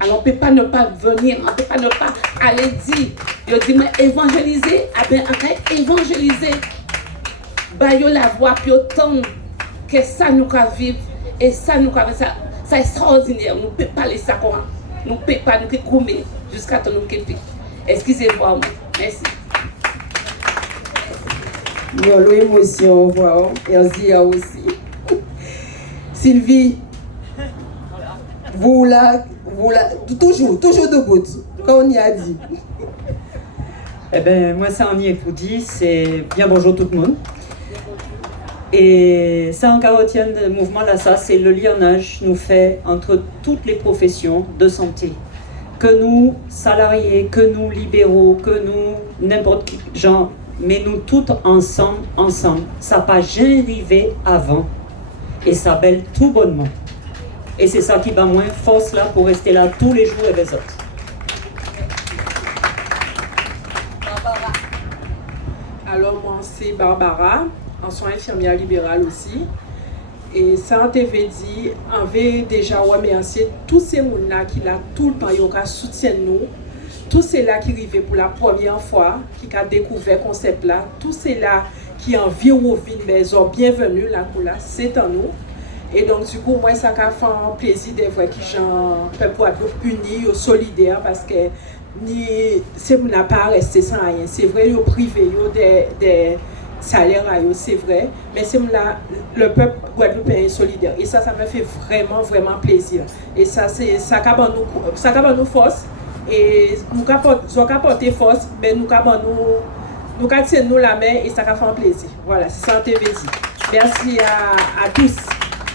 Alors, on ne peut pas ne pas venir, on ne peut pas ne pas aller dire. Je dis, mais évangéliser, ah bien, on va évangéliser. Bayo la voix, puis autant que ça nous va vivre. Et ça nous va vivre. C'est extraordinaire. Nous ne pouvons pas laisser ça comme ça. Nous ne pouvons pas nous gommer jusqu'à ce que nous képi. Excusez-moi. Merci. Nous avons l'émotion, et on dit aussi. Sylvie, vous là, toujours debout, quand on y a dit. Eh bien, moi, ça en y est pour dire, c'est bien bonjour tout le monde. Et ça, en carotienne, le mouvement là, ça, c'est le lionnage nous fait entre toutes les professions de santé. Que nous, salariés, que nous, libéraux, que nous, n'importe qui, genre, mais nous tous ensemble. Ça n'a pas jamais arrivé avant. Et ça belle tout bonnement. Et c'est ça qui va moins force là pour rester là tous les jours et les autres. Barbara. Alors moi c'est Barbara, en soins infirmière libérale aussi. Et ça on t'avait dit, on veut déjà remercier tous ces gens là qui là tout le temps ils soutiennent nous. Tous ces là qui arrivent pour la première fois, qui ont découvert le concept là, tous ces là qui ont vu au vide, mais ils ont bienvenue là pour là, c'est en nous. Et donc du coup, moi ça m'a fait un plaisir de voir qui sont peuple unis, solidaires, parce que ni c'est n'a pas resté sans rien. C'est vrai, ils privé des salaires, c'est vrai, mais c'est là le peuple guadeloupéen est solidaire. Et ça m'a fait vraiment plaisir. Et ça c'est ça a nous force. Et nous avons apporté force, mais nous avons nous la main et ça a fait un plaisir. Voilà, c'est ça que je veux dire. Merci à tous.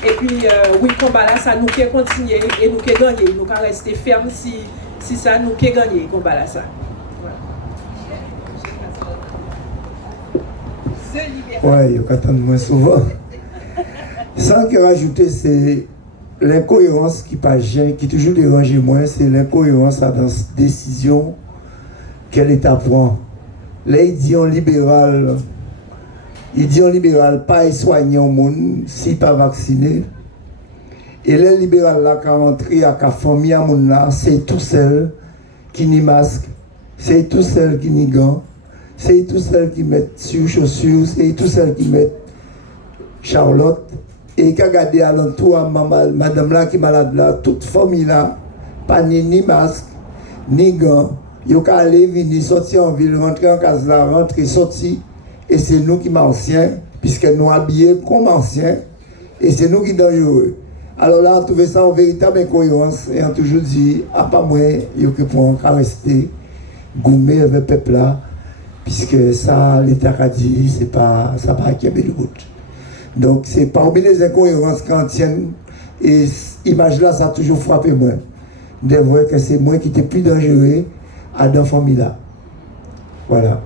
Et puis, oui, combat là, ça nous peut continuer et nous peut gagner. Nous pouvons rester fermes si ça nous peut gagner, combat là, ça. Voilà. Ouais, il y a attendre moins souvent. Sans que rajouter, c'est l'incohérence qui toujours dérange moins, c'est l'incohérence dans la décision que l'État prend. Là, il dit en libéral, pas soigner au monde s'il n'est pas vacciné. Et les libérales là, qui sont rentrés à la famille à monde là, c'est tout seul qui n'y masque, c'est tout seul qui n'y gants, c'est tout seul qui mettent sur chaussures, c'est tout seul qui mettent Charlotte. Et quand regardez alentour, madame là qui est malade là, toute famille là, pas ni masque, ni gants. Ils ont aller, venir, sortir en ville, rentrer en case là, rentrer, sortir. Et c'est nous qui sommes anciens, puisque nous habillés comme anciens. Et c'est nous qui sommes dangereux. Alors là, on trouve ça en véritable incohérence. Et on a toujours dit, à pas moi, il faut qu'on rester gourmet avec le peuple là. Puisque ça, l'État a dit, ça n'a pas acquis de route. Donc c'est parmi les incohérences kantiennes, et l'image là, ça a toujours frappé moi. De voir que c'est moi qui était plus dangereux à dans la famille là. Voilà.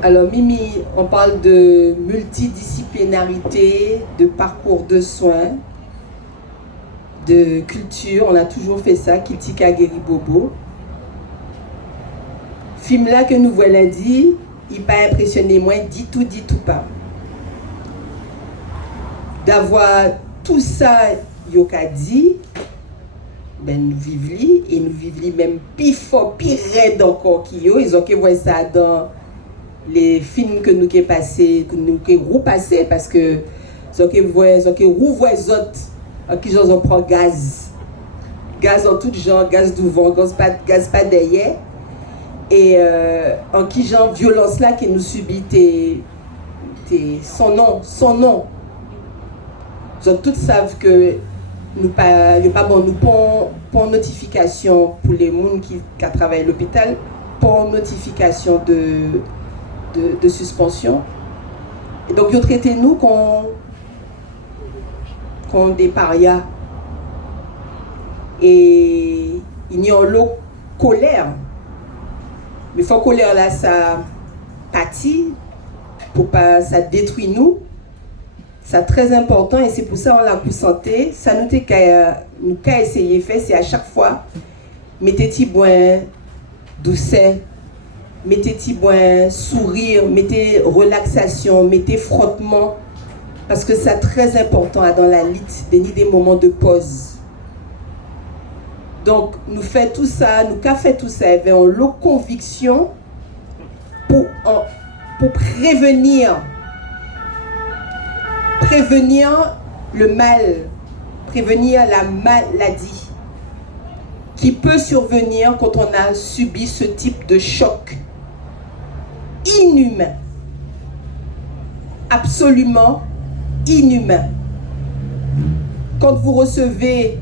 Alors Mimi, on parle de multidisciplinarité, de parcours de soins, de culture. On a toujours fait ça, Kitika Guéri Bobo. Film là que nous voyons lundi, il pas impressionné moi, dit tout pas. D'avoir tout ça, yoka dit, ben nous vivons et nous vivons même plus fort, plus raide encore qu'ils yo. Ils ont que voir ça dans les films que nous avons passés, que nous avons repassés, parce que ils ont que voir les autres qui ont pris gaz. gaz en tout genre, gaz d'ouvant, gaz pas derrière. Et en qui genre violence là qui nous subit son nom. Genre toutes savent que nous pas bon, nous pour notification pour les gens qui travaillent à l'hôpital, pour notification de suspension. Et donc ils traité nous comme des parias. Et il y a une colère. Mais faut colère là, ça pâtit, pour pas ça détruit nous. C'est très important et c'est pour ça on l'a pour santé. Ça nous qu'à essayer faire, c'est à chaque fois mettez petit boin douceur, mettez petit boin sourire, mettez relaxation, mettez frottement parce que c'est très important dans la lutte, des moments de pause. Donc, nous faisons tout ça, nous fait tout ça avec une conviction pour prévenir le mal, prévenir la maladie qui peut survenir quand on a subi ce type de choc inhumain, absolument inhumain. Quand vous recevez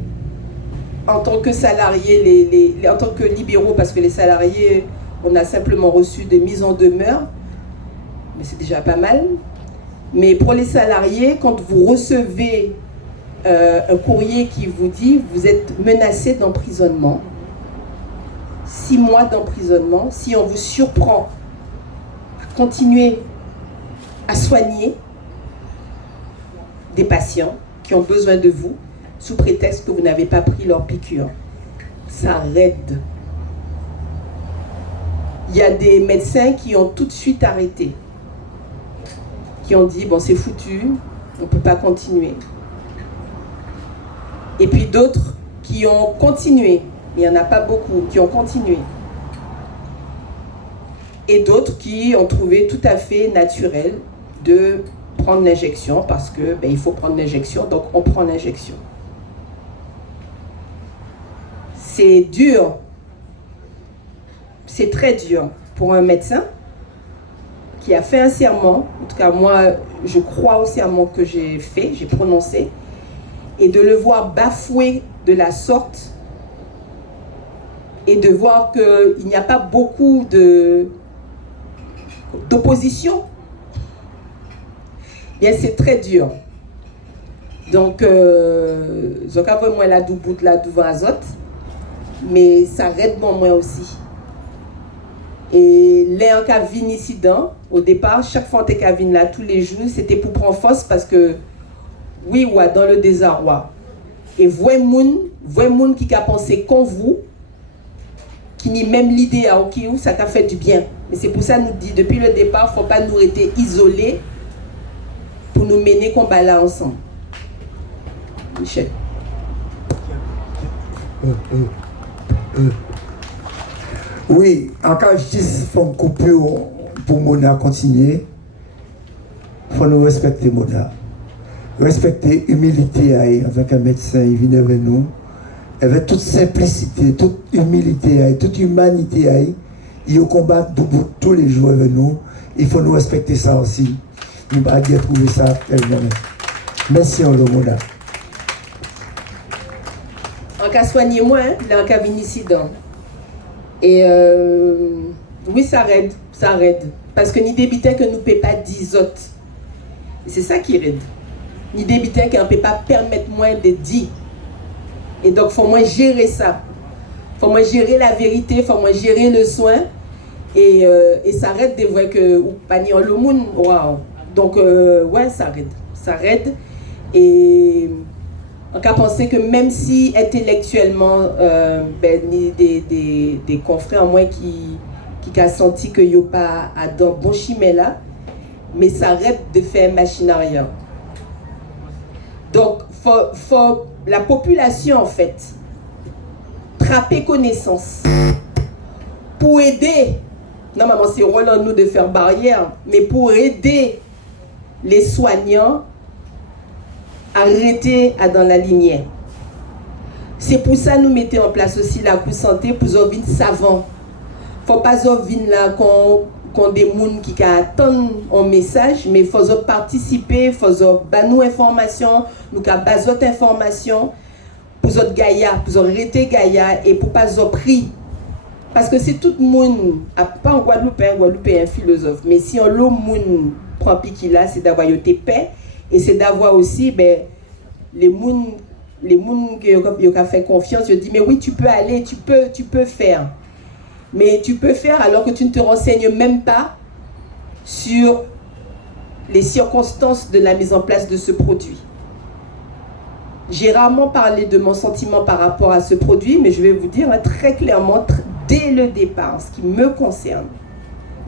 en tant que salariés, en tant que libéraux, parce que les salariés, on a simplement reçu des mises en demeure, mais c'est déjà pas mal. Mais pour les salariés, quand vous recevez un courrier qui vous dit vous êtes menacé d'emprisonnement, 6 mois d'emprisonnement, si on vous surprend à continuer à soigner des patients qui ont besoin de vous, sous prétexte que vous n'avez pas pris leur piqûre. Ça raide. Il y a des médecins qui ont tout de suite arrêté. Qui ont dit, bon c'est foutu, on ne peut pas continuer. Et puis d'autres qui ont continué. Il n'y en a pas beaucoup qui ont continué. Et d'autres qui ont trouvé tout à fait naturel de prendre l'injection parce que il faut prendre l'injection, donc on prend l'injection. C'est dur, c'est très dur pour un médecin qui a fait un serment, en tout cas moi je crois au serment que j'ai fait, j'ai prononcé, et de le voir bafouer de la sorte et de voir qu'il n'y a pas beaucoup d'opposition, bien c'est très dur. Donc, je vais moi la douboute là devant Azote, mais ça raide bon moi aussi. Et là, en cas vin ici au départ, chaque fois que tu vin là tous les jours, c'était pour prendre force parce que, oui, ouais, dans le désarroi. Et voyez moun qui a pensé comme vous, qui n'y même l'idée à ok, ça t'a fait du bien. Mais c'est pour ça nous dit depuis le départ, il ne faut pas nous rester isolés pour nous mener combat là ensemble. Michel. Oui, en cas de justice, il faut couper pour Mona continuer. Il faut nous respecter Mona. Respecter l'humilité en tant que médecin, il vient avec nous. Avec toute simplicité, toute humilité, toute humanité, il combat tous les jours avec nous. Il faut nous respecter ça aussi. Nous ne pouvons pas trouver ça tellement. Merci en le Mona. En cas soigner moi, là en cas d'incident. Et oui, ça raide. Parce que ni débitait que nous ne pouvons pas 10 autres. C'est ça qui raide. Ni débitait qu'on ne peut pas permettre moins de 10. Et donc, il faut moins gérer ça. Il faut moins gérer la vérité, il faut moins gérer le soin. Et ça raide de voir que ou pas ni en le monde. Wow. Donc, ouais, ça raide. Et on peut penser que même si intellectuellement, ni des confrères en moins qui ont senti qu'il n'y a pas à dans bon chimé là, mais ça arrête de faire machine arrière. Donc, faut la population en fait trapper connaissance pour aider. Normalement, c'est rôle en nous de faire barrière, mais pour aider les soignants à arrêter à dans la lumière. C'est pour ça que nous mettons en place aussi la cour santé pour venir savant. Faut pas venir là qu'on des gens qui attendent un message, mais il faut participer, il faut nous information, nous avons d'autres informations pour autres Gaïa, pour arrêter Gaïa et pour pas pris. Parce que c'est tout le monde, pas en Guadeloupe est un philosophe, mais si on le monde prend piqué là, c'est d'avoir une paix et c'est d'avoir aussi les gens qui ont fait confiance, je dis mais oui tu peux aller, tu peux faire. Mais tu peux faire alors que tu ne te renseignes même pas sur les circonstances de la mise en place de ce produit. J'ai rarement parlé de mon sentiment par rapport à ce produit, mais je vais vous dire très clairement, dès le départ, en ce qui me concerne,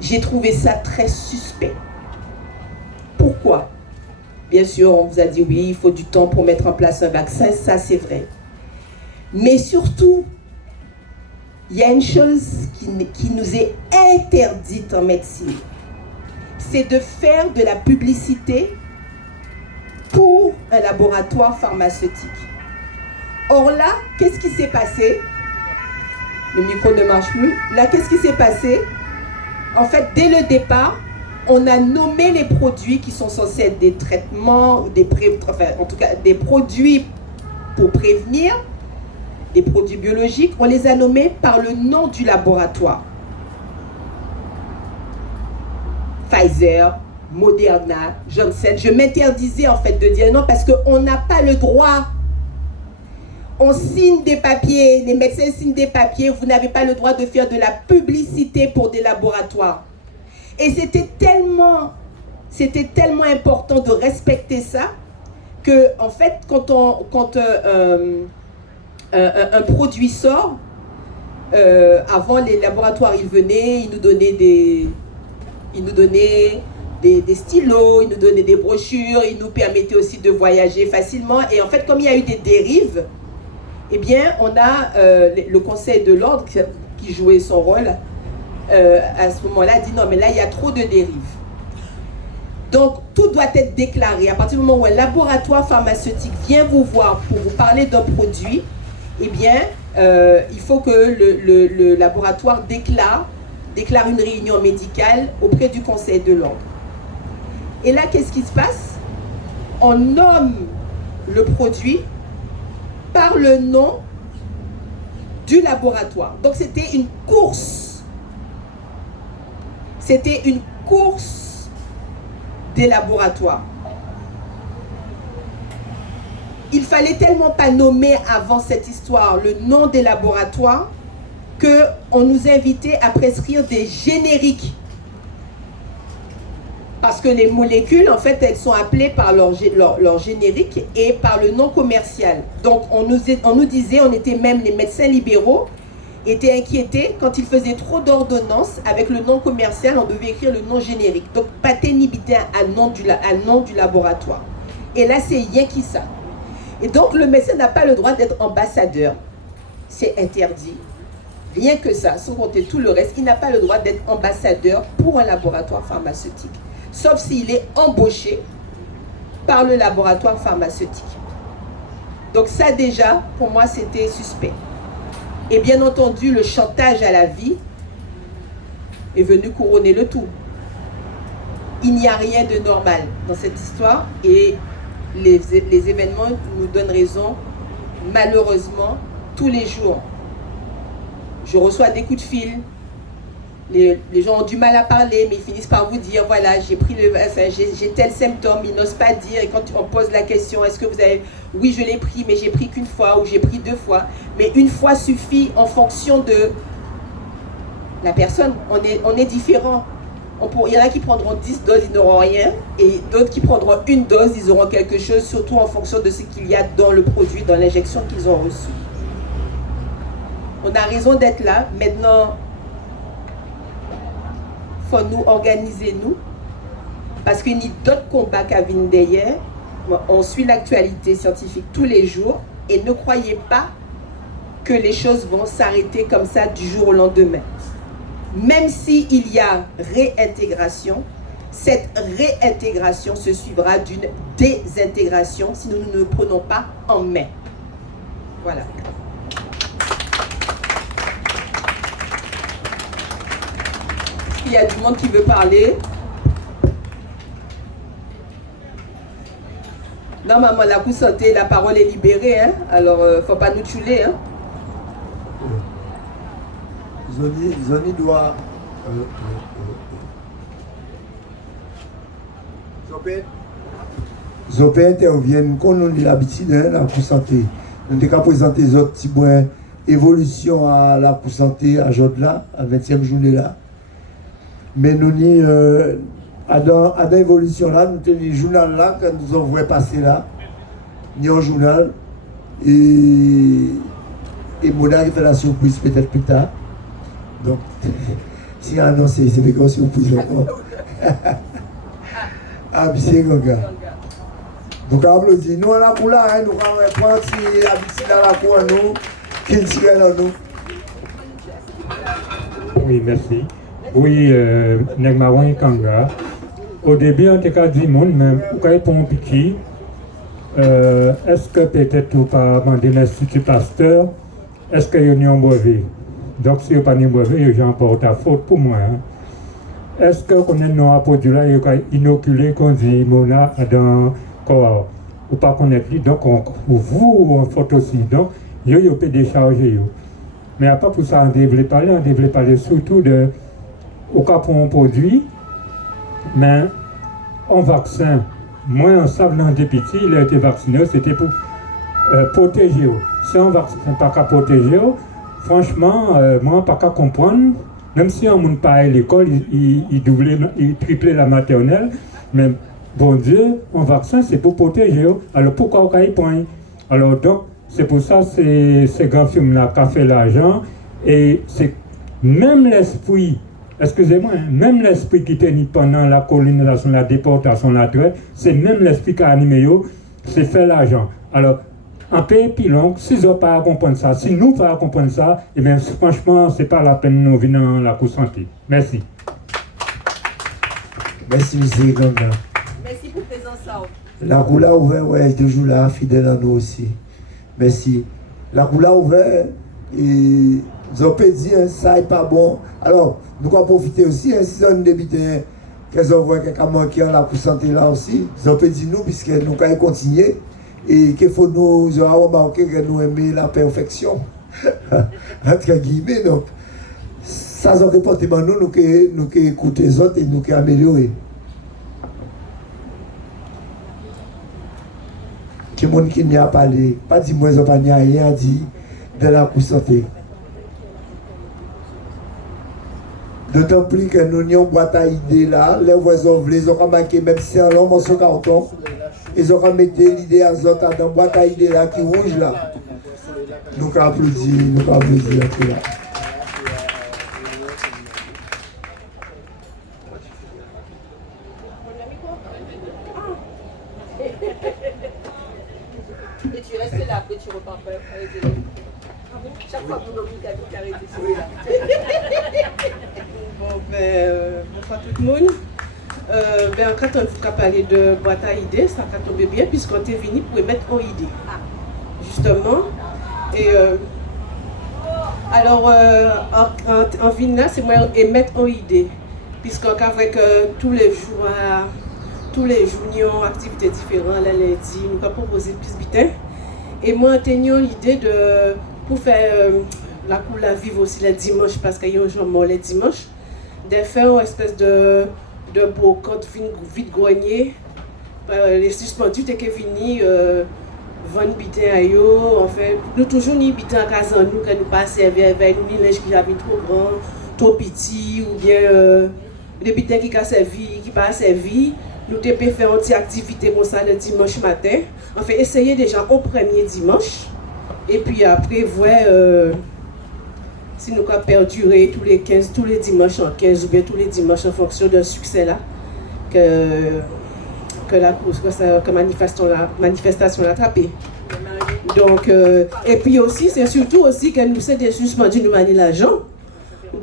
j'ai trouvé ça très suspect. Pourquoi? Bien sûr, on vous a dit oui, il faut du temps pour mettre en place un vaccin, ça c'est vrai. Mais surtout, il y a une chose qui nous est interdite en médecine, c'est de faire de la publicité pour un laboratoire pharmaceutique. Or là, qu'est-ce qui s'est passé? Le micro ne marche plus. Là, qu'est-ce qui s'est passé? En fait, dès le départ, on a nommé les produits qui sont censés être des traitements, en tout cas des produits pour prévenir, des produits biologiques, on les a nommés par le nom du laboratoire. Pfizer, Moderna, Johnson. Je m'interdisais en fait de dire non parce qu'on n'a pas le droit. On signe des papiers, les médecins signent des papiers, vous n'avez pas le droit de faire de la publicité pour des laboratoires. Et c'était tellement important de respecter ça que en fait quand un produit sort, avant les laboratoires ils venaient, ils nous donnaient des stylos, ils nous donnaient des brochures, ils nous permettaient aussi de voyager facilement. Et en fait, comme il y a eu des dérives, eh bien, on a le Conseil de l'ordre qui jouait son rôle à ce moment-là, dit non, mais là, il y a trop de dérives. Donc, tout doit être déclaré. À partir du moment où un laboratoire pharmaceutique vient vous voir pour vous parler d'un produit, eh bien, il faut que le laboratoire déclare une réunion médicale auprès du Conseil de l'ordre. Et là, qu'est-ce qui se passe? On nomme le produit par le nom du laboratoire. Donc, c'était une course. C'était une course des laboratoires. Il fallait tellement pas nommer avant cette histoire le nom des laboratoires qu'on nous invitait à prescrire des génériques. Parce que les molécules, en fait, elles sont appelées par leur générique et par le nom commercial. Donc, on nous disait, même les médecins libéraux étaient inquiétés quand ils faisaient trop d'ordonnances avec le nom commercial, on devait écrire le nom générique. Donc, paténibité à nom du laboratoire. Et là, c'est rien qui ça. Et donc, le médecin n'a pas le droit d'être ambassadeur. C'est interdit. Rien que ça, sans compter tout le reste, il n'a pas le droit d'être ambassadeur pour un laboratoire pharmaceutique. Sauf s'il est embauché par le laboratoire pharmaceutique. Donc ça déjà, pour moi, c'était suspect. Et bien entendu, le chantage à la vie est venu couronner le tout. Il n'y a rien de normal dans cette histoire et les événements nous donnent raison, malheureusement, tous les jours. Je reçois des coups de fil. Les gens ont du mal à parler, mais ils finissent par vous dire, voilà, j'ai pris j'ai tel symptôme, ils n'osent pas dire. Et quand on pose la question, est-ce que vous avez... Oui, je l'ai pris, mais j'ai pris qu'une fois, ou j'ai pris 2 fois. Mais une fois suffit en fonction de la personne. On est différents. Il y en a qui prendront 10 doses, ils n'auront rien. Et d'autres qui prendront 1 dose, ils auront quelque chose, surtout en fonction de ce qu'il y a dans le produit, dans l'injection qu'ils ont reçue. On a raison d'être là. Maintenant, il faut nous organiser, nous. Parce qu'il y a d'autres combats qui viennent derrière. On suit l'actualité scientifique tous les jours. Et ne croyez pas que les choses vont s'arrêter comme ça du jour au lendemain. Même s'il y a réintégration, cette réintégration se suivra d'une désintégration si nous ne nous prenons pas en main. Voilà. Il y a du monde qui veut parler. Non, maman, la coup santé, la parole est libérée, hein? Alors, faut pas nous tuer, hein? Zoni doit. Zopé interviennent, quand on a l'habitude, hein, la coup santé. Nous avons présenté les autres petits points évolution à la coup santé à Jodla, à 20e journée là. Mais nous avons à l'évolution là, nous avons le journal là, que nous avons passer là, ni un journal, et Mona qui fait la surprise peut-être plus tard. Donc, si annoncé, c'est des grosses surprises encore. Ah, c'est Ganga. Donc, applaudis. Nous, on a pour là, hein, nous allons prendre l'habitude à la cour, nous, qu'il tire dans nous. Oui, merci. Oui, Negmawan Kanga. Au début, on t'a dit, même, quand il prend un piquet, est-ce que peut-être vous pas demander l'Institut Pasteur, est-ce qu'il y a un brevet? Donc, si vous n'avez pas un brevet, j'ai un porte-à-faute pour moi. Hein. Est-ce que vous avez un produit là, il y a inoculé qu'on dit, Mona, dans corps? Ou pas connaître lui, donc vous, on fait aussi. Donc, il peut décharger. Mais à part pour ça, on devrait parler surtout de, au cas pour un produit, mais un vaccin. Moi, on savait l'un des petits, il a été vacciné, c'était pour protéger. Si un vaccin n'est pas qu'à protéger, franchement, moi, pas qu'à comprendre, même si on ne pas à l'école, il triplait la maternelle, mais bon Dieu, un vaccin, c'est pour protéger. Alors pourquoi on y point? Alors donc, c'est pour ça que ces grands films-là qui ont fait l'argent, et c'est même l'esprit, excusez-moi, même l'esprit qui était pendant la colonisation, la déportation, la traite, c'est même l'esprit qui a animé, c'est faire l'argent. Alors, en pays pilon, s'ils n'ont pas à comprendre ça, si nous pas à comprendre ça, eh bien franchement, c'est pas la peine de nous venir dans la cour santé. Merci. Merci, M. Ganga. Merci pour présence. La couleur ouverte, ouais, toujours là, fidèle à nous aussi. Merci. La couleur ouverte, et nous avons dire ça n'est pas bon. Alors, nous allons profiter aussi, hein, si on débute, qu'elles ont vu quelqu'un manqué en la cour santé là aussi, nous avons dit nous, puisque nous allons continuer. Et qu'il faut nous avoir remarqué que nous aimons la perfection. Entre guillemets, donc, ça, c'est un comportement nous qui écoutons les autres et nous qui améliorons. Que le monde qui n'y a parlé, pas dit moi, ils n'ont pas rien dit de la cour santé. D'autant plus que nous n'avons pas boîte à idées là, les voisins ils ont marqué, même si c'est un long morceau de carton, ils ont mis l'idée à autres dans la boîte à idées là qui rouge là. Nous applaudissons, là. Et tu restes là, après tu repars pas. Chaque fois que nous avons arrêté celui-là. Bon, bonsoir tout le monde. Quand on a parlé de boîte à idées, ça a tombé bien puisqu'on est venu pour mettre en idée. Justement. Et alors, en Vina, c'est moi émettre en idée. Puisqu'avec tous les jours, nous avons activités différentes, les lundis, nous avons proposé plus bitin. Et moi, j'ai l'idée pour faire la couleur vivre aussi les dimanches, parce qu'il y a un jour mort les dimanches, de faire une espèce de brocante vide grenier. Les suspendus étaient venus vendre bitin à eux. En fait, nous toujours ni bitin à casa nous que nous pas servi avec ni linge qui avait trop grand, trop petit, ou bien des bitins qui a servi, qui pas servi. Nous devons faire une petite activité comme ça le dimanche matin. En fait, essayer déjà au premier dimanche. Et puis après, voir si nous pouvons perdurer tous les dimanches en 15 ou bien tous les dimanches en fonction d'un succès là que la manifestation l'a attrapé. Donc, et puis aussi, c'est surtout aussi que nous sommes suspendus nous manier l'argent.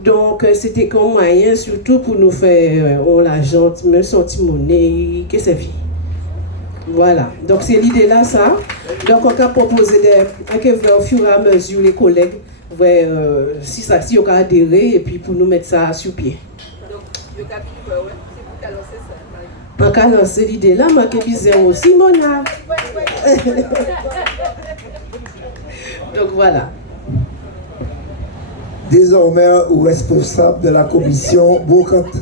Donc, c'était comme moyen, surtout pour nous faire l'argent, même son petit monnaie, que ça vit. Voilà, donc c'est l'idée là, ça. Donc on a proposé au fur et à mesure les collègues, si on peut adhérer et puis pour nous mettre ça sur pied. On a lancé l'idée là, mais qui aussi, mon âme. Donc voilà. Désormais, responsable de la commission Brocante.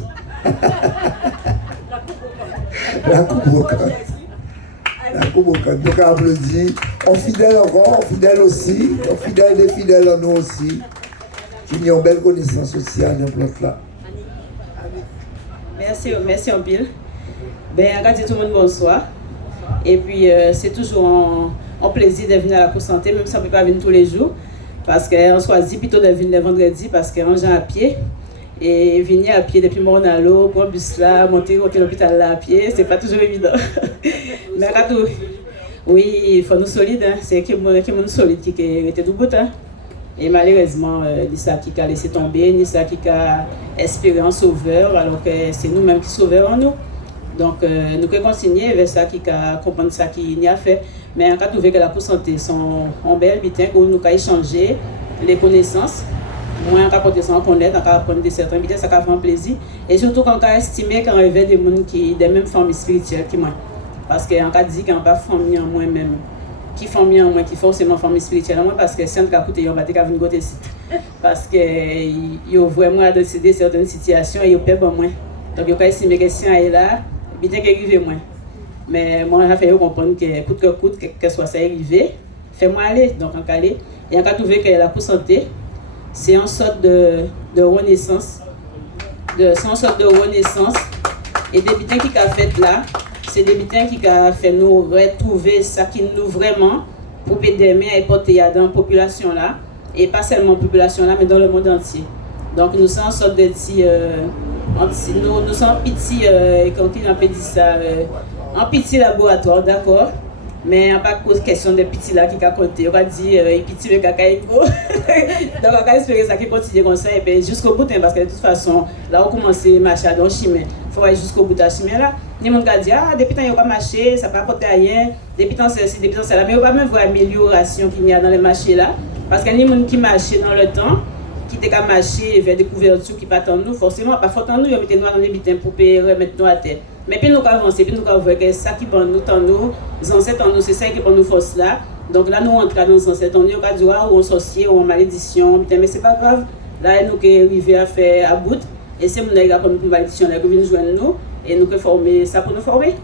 La coupe Brocante. La coupe Brocante. Donc, on applaudit. On fidèle encore, on fidèle aussi. On fidèle des fidèles en nous aussi. Qui ont une belle connaissance sociale dans le là. Merci en pile. Ben, regardez tout le monde, bonsoir. Et puis, c'est toujours un plaisir de venir à la Cour Santé, même si on ne peut pas venir tous les jours. Parce qu'on choisit plutôt de venir le vendredi parce qu'on vient à pied. Et venir à pied depuis Mornalo, prendre le bus là, monter à l'hôpital là à pied, c'est pas toujours évident. Mais regardez, oui, il faut nous solides. Hein. C'est qui nous solide qui était tout bout. Hein. Et malheureusement, ni ça qui a laissé tomber, ni ça qui a espéré un sauveur, alors que c'est nous-mêmes qui sauvons en nous. Donc, nous pouvons continuer vers ça qui a comprendre ça qui n'y a fait. Mais en cas de que la Cour Santé sont en belle bitin où nous pouvons échanger les connaissances. Moi, en cas de ça, on connaît, en cas de certains bitins, ça fait un plaisir. Et surtout quand on a estimé qu'on avait des gens qui des mêmes familles spirituelles que moi. Parce qu'en cas de dire qu'on n'a pas famille en moi-même, qui famille en moi, qui forcément famille spirituelle en moi, parce que si on a écouté, on va être venir côté site. Parce qu'ils ont vraiment décidé certaines situations et ils ont peur moins. Donc, ils ont estimé que si on est là, bitin qu'il arrive moins. Mais moi, j'ai fait comprendre que coûte que soit ça arrivé, fais-moi aller. Donc, en cas et en cas trouvé que la Cour Santé, c'est une sorte de renaissance. C'est une sorte de renaissance. Et des bitins qui a fait là, c'est des bitins qui a fait nous retrouver ça qui nous vraiment pour aider à porter dans la population là. Et pas seulement la population là, mais dans le monde entier. Donc, nous sommes une sorte de petit. Nous sommes petits, quand on peut dire ça, un petit laboratoire, d'accord, mais pas cause question de petits là qui a compté. On va dire, petit le caca est beau. Donc, on va espérer ça qui continue comme ça, et bien jusqu'au bout, parce que de toute façon, là, on commence à marcher dans le chemin. Il faut aller jusqu'au bout de la chemin là. Les gens vont dire, ah, depuis tant qu'on va marcher, ça ne va pas apporter rien. Depuis tant c'est depuis tant c'est là. Mais on va même voir l'amélioration qu'il y a dans les marchés là. Parce que les gens qui marchent dans le temps, qui étaient qu'à marcher vers des couvertures qui partent en nous, forcément, pas faute en nous, ils mettent nous dans les bitins pour remettre nous à terre. Mais puis nous avancer, puis nous voir que ça qui prend nous, les ancêtres en nous, c'est ça qui prend nous force là. Donc là, nous entrons dans nos ancêtres, on est au cas du ou en sorcier, ou en malédiction, mais c'est pas grave. Là, nous qui arrivons à faire à bout, et c'est mon gars pour nous malédiction, qui vient nous joindre nous, et nous qui former ça pour nous former.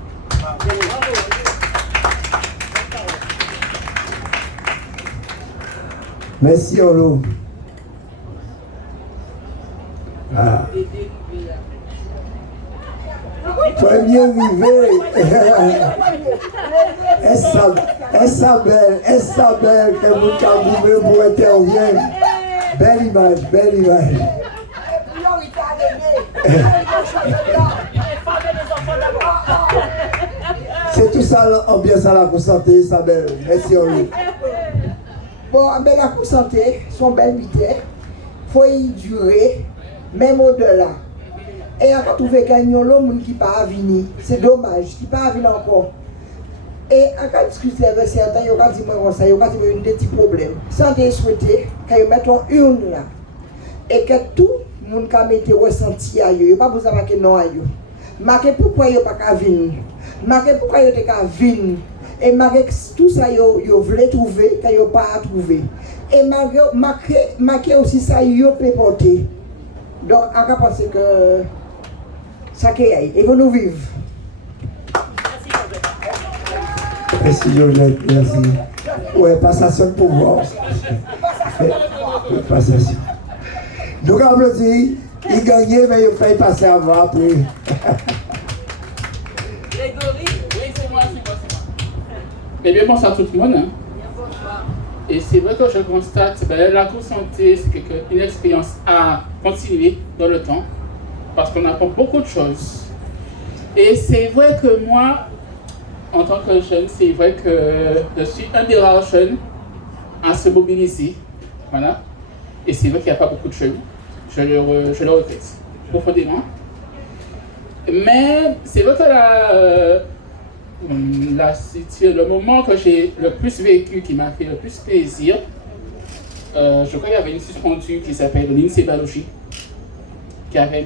Merci, Olo. Ah. Premier arrivé. Est-ce belle que vous avez pour intervenir. Belle image, belle image. C'est tout ça l'ambiance à la Cour Santé, Isabelle. Merci, Olo. Bon, mais la Cour Santé, son bel militaire, il faut y durer, même au-delà. Et on a trouvé qu'il y a l'homme qui n'est pas venu. C'est dommage, qui n'est pas venu encore. Et on a discuté avec certains, il y a dit ça, il y a des petits problèmes. Santé souhaité qu'ils mettent une là. Et que tout le monde qui mette ressenti à eux, il n'y a pas besoin de marquer non à eux. Marquer pourquoi il n'y a pas de venir. Marquer pourquoi il n'y a pas de venir. Et malgré tout ça, ils voulaient trouver, qu'ils n'ont pas trouvé. Et malgré aussi ça, ils peuvent porter. Donc, on va penser que ça qui est, ils vont nous vivre. Merci, Georgette, merci. Ouais, passation de pouvoir. Passation. Donc, applaudis, il gagnait, mais il fallait passer avant après. Eh bien, bonsoir tout le monde. Hein. Et c'est vrai que je constate que la Cour Santé, c'est une expérience à continuer dans le temps, parce qu'on apprend beaucoup de choses. Et c'est vrai que moi, en tant que jeune, c'est vrai que je suis un des rares jeunes à se mobiliser. Voilà. Et c'est vrai qu'il n'y a pas beaucoup de jeunes. Je le regrette profondément. Mais c'est vrai que Le moment que j'ai le plus vécu, qui m'a fait le plus plaisir, je crois qu'il y avait une suspendue qui s'appelle Lindsay Balochi, qui avait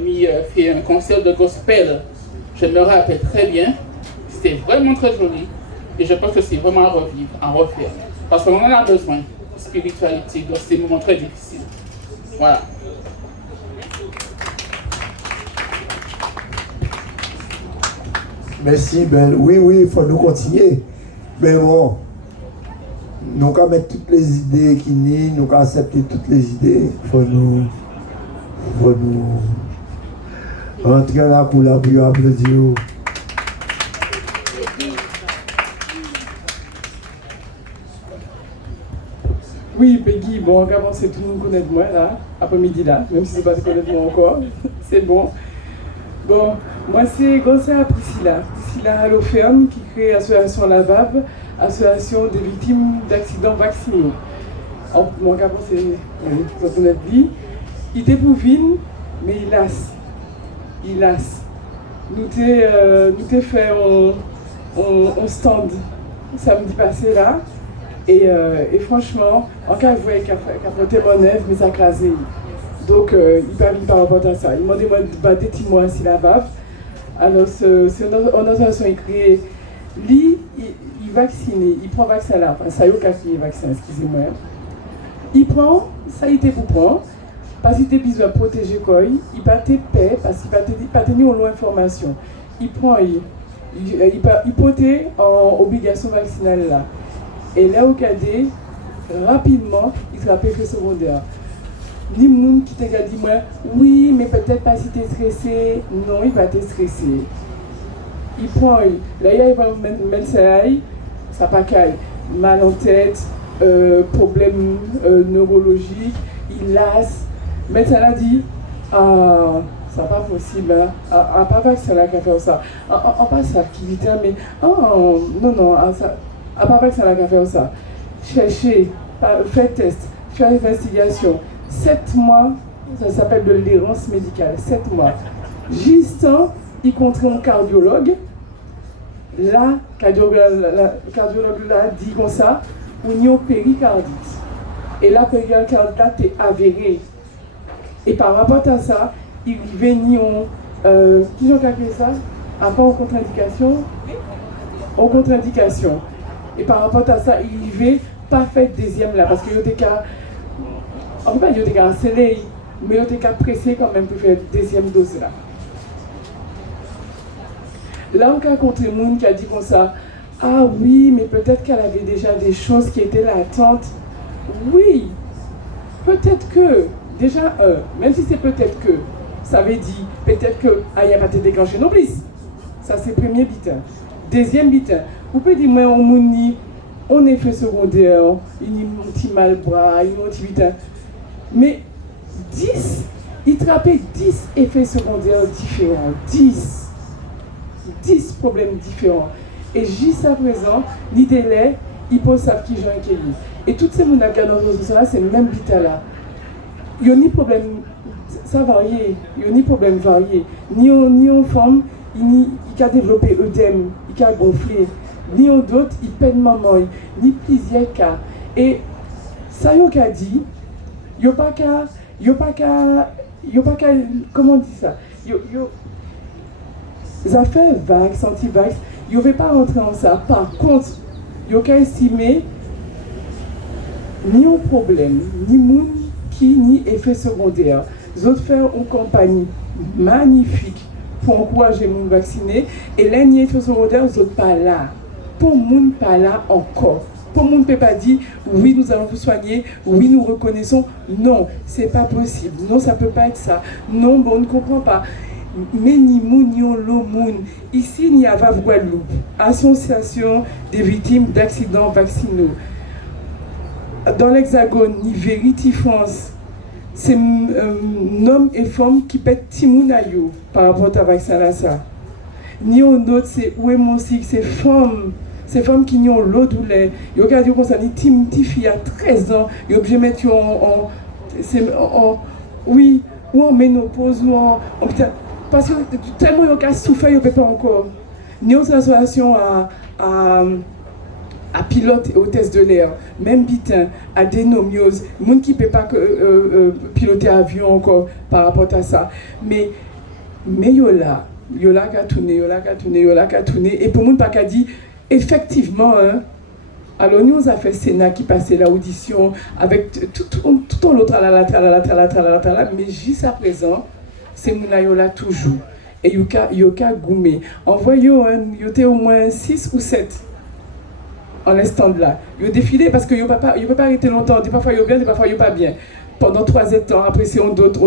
fait un concert de gospel. Je me rappelle très bien. C'était vraiment très joli. Et je pense que c'est vraiment à revivre, à refaire. Parce qu'on en a besoin, spiritualité, dans ces moments très difficiles. Voilà. Merci, Ben. Oui, il faut nous continuer. Mais bon, nous allons mettre toutes les idées qui nient, nous allons accepter toutes les idées. Il faut nous rentrer là pour la prière, applaudir. Oui, Peggy, bon, avant c'est tout le monde connaît moi là, après-midi là, même si c'est pas de connaître moi encore, c'est bon. Bon, moi c'est Gonçalves Priscilla Alloferme qui crée l'association LAVAV, association des victimes d'accidents vaccinaux. Mon avant c'est notre vie. Il était pour vine, mais il lasse. Nous t'ai fait un stand samedi passé là. Et franchement, en cas où il a porté mon œuvre, mais ça a crasé. Donc, il pas venu par rapport à ça. Il m'a demandé de battre moi si la VAV. Alors, c'est une association écrite. Lui, il vaccine, il prend vaccin là. Enfin, ça y est, il est vaccin, excusez-moi. Il prend, ça y était pour prendre, parce qu'il a besoin de protéger quoi. Il pas de paix, parce qu'il pas tenu en information. Il prend, il portait en obligation vaccinale là. Et là, au cadet, rapidement, il se rappelle que secondaire. Ni monde qui t'a dit, moi, oui, mais peut-être pas si tu es stressé. Non, il va te stresser. Il prend, là, il va mettre ça pas caille. Mal en tête, problème neurologique, il lasse. Médecin a dit, ah, c'est pas possible, hein. Pas vaccin là qui a fait ça. Pas ça qui dit, mais, oh, non, ça. Pas que ça n'a faire ça. Chercher, faire test, faire investigation. 7 mois, ça s'appelle de l'errance médicale. 7 mois. Juste il contre un cardiologue. Là, le cardiologue là dit comme ça, ou n'y a péricardite. Et la péricardite est avérée. Et par rapport à ça, il vient qui ont calculé ça? Après, aux contre-indications. Aux contre-indications. Et par rapport à ça, il ne veut pas faire deuxième là, parce qu'il y a des cas, on ne peut pas dire des cas accélérés, mais il y a des cas pressés quand même pour faire deuxième dose là. Là, on a rencontré un monde qui a dit comme ça, ah oui, mais peut-être qu'elle avait déjà des choses qui étaient latentes. Oui, peut-être que, déjà, même si c'est peut-être que, ça veut dire peut-être que, il n'y a pas été déclenché non plus. Ça, c'est le premier bitin. Deuxième bitin. Vous pouvez dire, moi, on effet secondaire, il y a un petit mal bras, il y a un petit vitin. Mais 10, il trappait 10 effets secondaires différents. 10 problèmes différents. Et jusqu'à présent, ni délai, ils ne savent qui j'ai un. Et toutes ces gens qui ont dans là, c'est le même bitin là. Il n'y a ni problème, ça varie, il n'y a ni problème varié. Ni en forme, il a développé œdème, il a gonflé. Ni en d'autres, il peine maman, ni plusieurs cas. Et ça, il a dit, il n'y a pas qu'à, comment on dit ça? Les affaires vax, anti-vax, il ne veut pas rentrer en ça. Par contre, il n'y a qu'à estimer ni un problème, ni monde qui, ni effet secondaire. Les autres faire une campagne magnifique pour encourager les gens vaccinés. Et là, ni effet secondaire, les autres pas là. Pour le monde pas là encore. Pour le monde ne peut pas dire oui, nous allons vous soigner, oui, nous reconnaissons. Non, c'est pas possible. Non, ça peut pas être ça. Non, bon, on ne comprend pas. Mais ni moun, ni on l'eau moun. Ici, il y a VAV Guadeloupe, Association des victimes d'accidents vaccinaux. Dans l'Hexagone, ni Vérité France, c'est hommes et femmes qui pètent Timounayo par rapport à vaccin là ça. Ni on autre, c'est où est mon cycle, c'est femmes qui ont l'eau douleur. Il y a des gens qui ont une fille à 13 ans, il y a obligé de mettre oui, ou en ménopause, ou en parce que tellement il y a souffert, il ne peut pas encore. Nous, une association à pilote et hôtesse de l'air, même bitin, à dénomiose, monde qui ne peut pas piloter avion encore par rapport à ça. Mais yola qu'a tourné, et pour monde pas qu'a dit, effectivement, hein, alors nous on a fait Sénat qui passait l'audition avec tout l'autre mais jusqu'à présent, c'est mon yola toujours. Et yoka goumé. En voyant, il y a au moins 6 ou 7 en l'instant de là. Ils ont défilé parce que ils ne peuvent pas arrêter longtemps. Des parfois ils bien, des parfois ils pas bien. Pendant 3 ans, après c'est d'autres.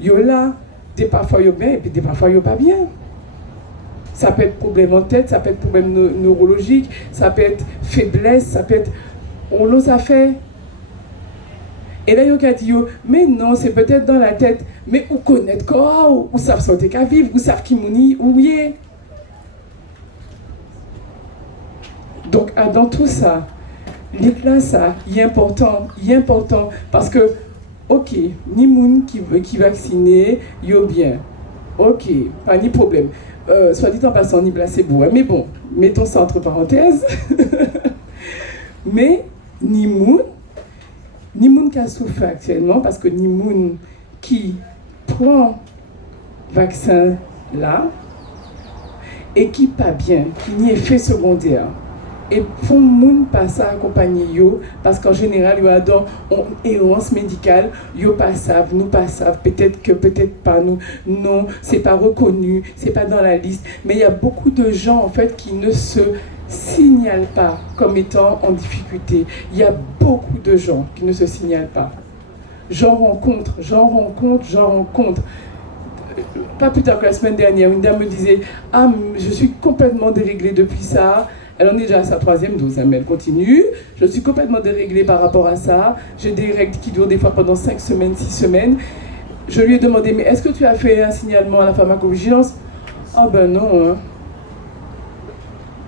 Ils sont là, des parfois ils bien et puis des parfois ils pas bien. Ça peut être problème en tête, ça peut être problème neurologique, ça peut être faiblesse, ça peut être... On l'ose a fait. Et là, il y a dit, mais non, c'est peut-être dans la tête, mais ou connaître quoi, ou savent sortir qu'à vivre, ou savent qui mouni, ou y est. Donc, dans tout ça, l'éclat, ça, il est important, parce que, ok, ni moun qui vacciné, yo bien, ok, pas ni problème. Soit dit en passant, ni placebo, mais bon, mettons ça entre parenthèses. Mais ni moun qui a souffert actuellement, parce que ni moun qui prend vaccin là, et qui pas bien, qui n'y effet secondaire. Et pour moun pas ça accompagner yo, parce qu'en général, yo a dans errance médicale, yo pas savent, nous pas savent, peut-être pas nous, non, c'est pas reconnu, c'est pas dans la liste. Mais il y a beaucoup de gens en fait qui ne se signalent pas comme étant en difficulté. Il y a beaucoup de gens qui ne se signalent pas. J'en rencontre. Pas plus tard que la semaine dernière, une dame me disait « Ah, je suis complètement déréglée depuis ça. » Elle en est déjà à sa 3e dose, mais elle continue. Je suis complètement déréglée par rapport à ça. J'ai des règles qui durent des fois pendant 5 semaines, 6 semaines. Je lui ai demandé, mais est-ce que tu as fait un signalement à la pharmacovigilance? Ah ben non. Hein.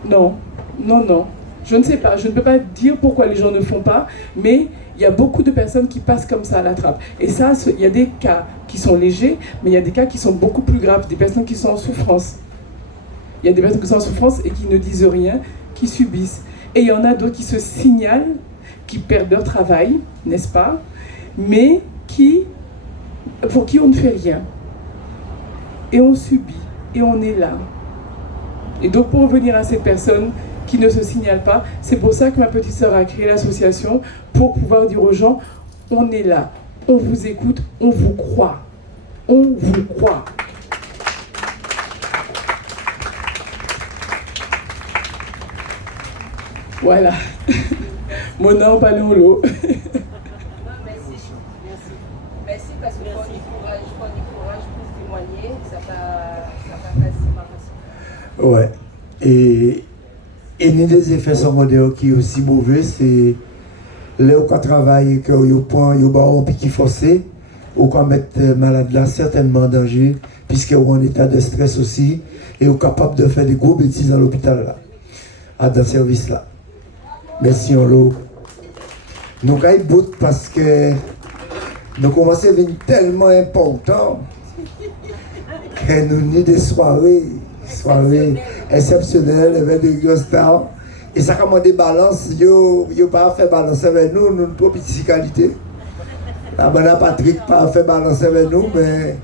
Non. Je ne sais pas. Je ne peux pas dire pourquoi les gens ne font pas, mais il y a beaucoup de personnes qui passent comme ça à la trappe. Et ça, il y a des cas qui sont légers, mais il y a des cas qui sont beaucoup plus graves, des personnes qui sont en souffrance. Il y a des personnes qui sont en souffrance et qui ne disent rien, qui subissent. Et il y en a d'autres qui se signalent, qui perdent leur travail, n'est-ce pas? Mais pour qui on ne fait rien. Et on subit, et on est là. Et donc pour revenir à ces personnes qui ne se signalent pas, c'est pour ça que ma petite sœur a créé l'association, pour pouvoir dire aux gens, on est là, on vous écoute, on vous croit. On vous croit. Voilà. Mon nom, pas l'eau. Merci parce que pour du courage pour témoigner, ça pas facile. Ouais. Et ni des effets secondaires qui sont aussi mauvais, c'est là où on travaille, que on prend, on bat un piquet forcé, ou qu'on met malade là certainement en danger, puisqu'on est en état de stress aussi, et on est capable de faire des gros bêtises dans l'hôpital là, dans ce service là. Merci on l'eau. Nous avons bout parce que nous commençons à devenir tellement importants que nous avons des soirées exceptionnelles avec des grosses stars. Et ça commande des balances, yo pas fait balancer avec nous, nous trop petite qualité. La bonne Patrick pas fait balancer avec nous, mais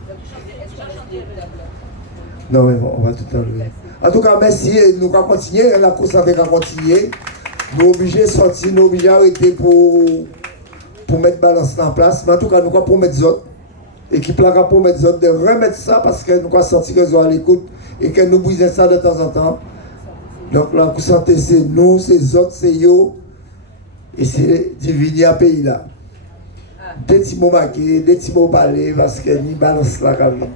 non mais on va tout enlever. En tout cas, merci, nous allons continuer, la course va continuer. Nous sommes obligés de sortir, nous sommes obligés d'arrêter pour mettre balance en place. Mais en tout cas, nous allons pour mettre autres. Équipe là pour mettre autres, de remettre ça parce que nous avons senti que nous sommes à l'écoute et que nous brisons ça de temps en temps. Donc la santé, c'est nous, c'est autres, c'est yo. Et c'est diviner à pays là. Des petits mots marqués, des petits mots parlés parce que nous balance là quand même.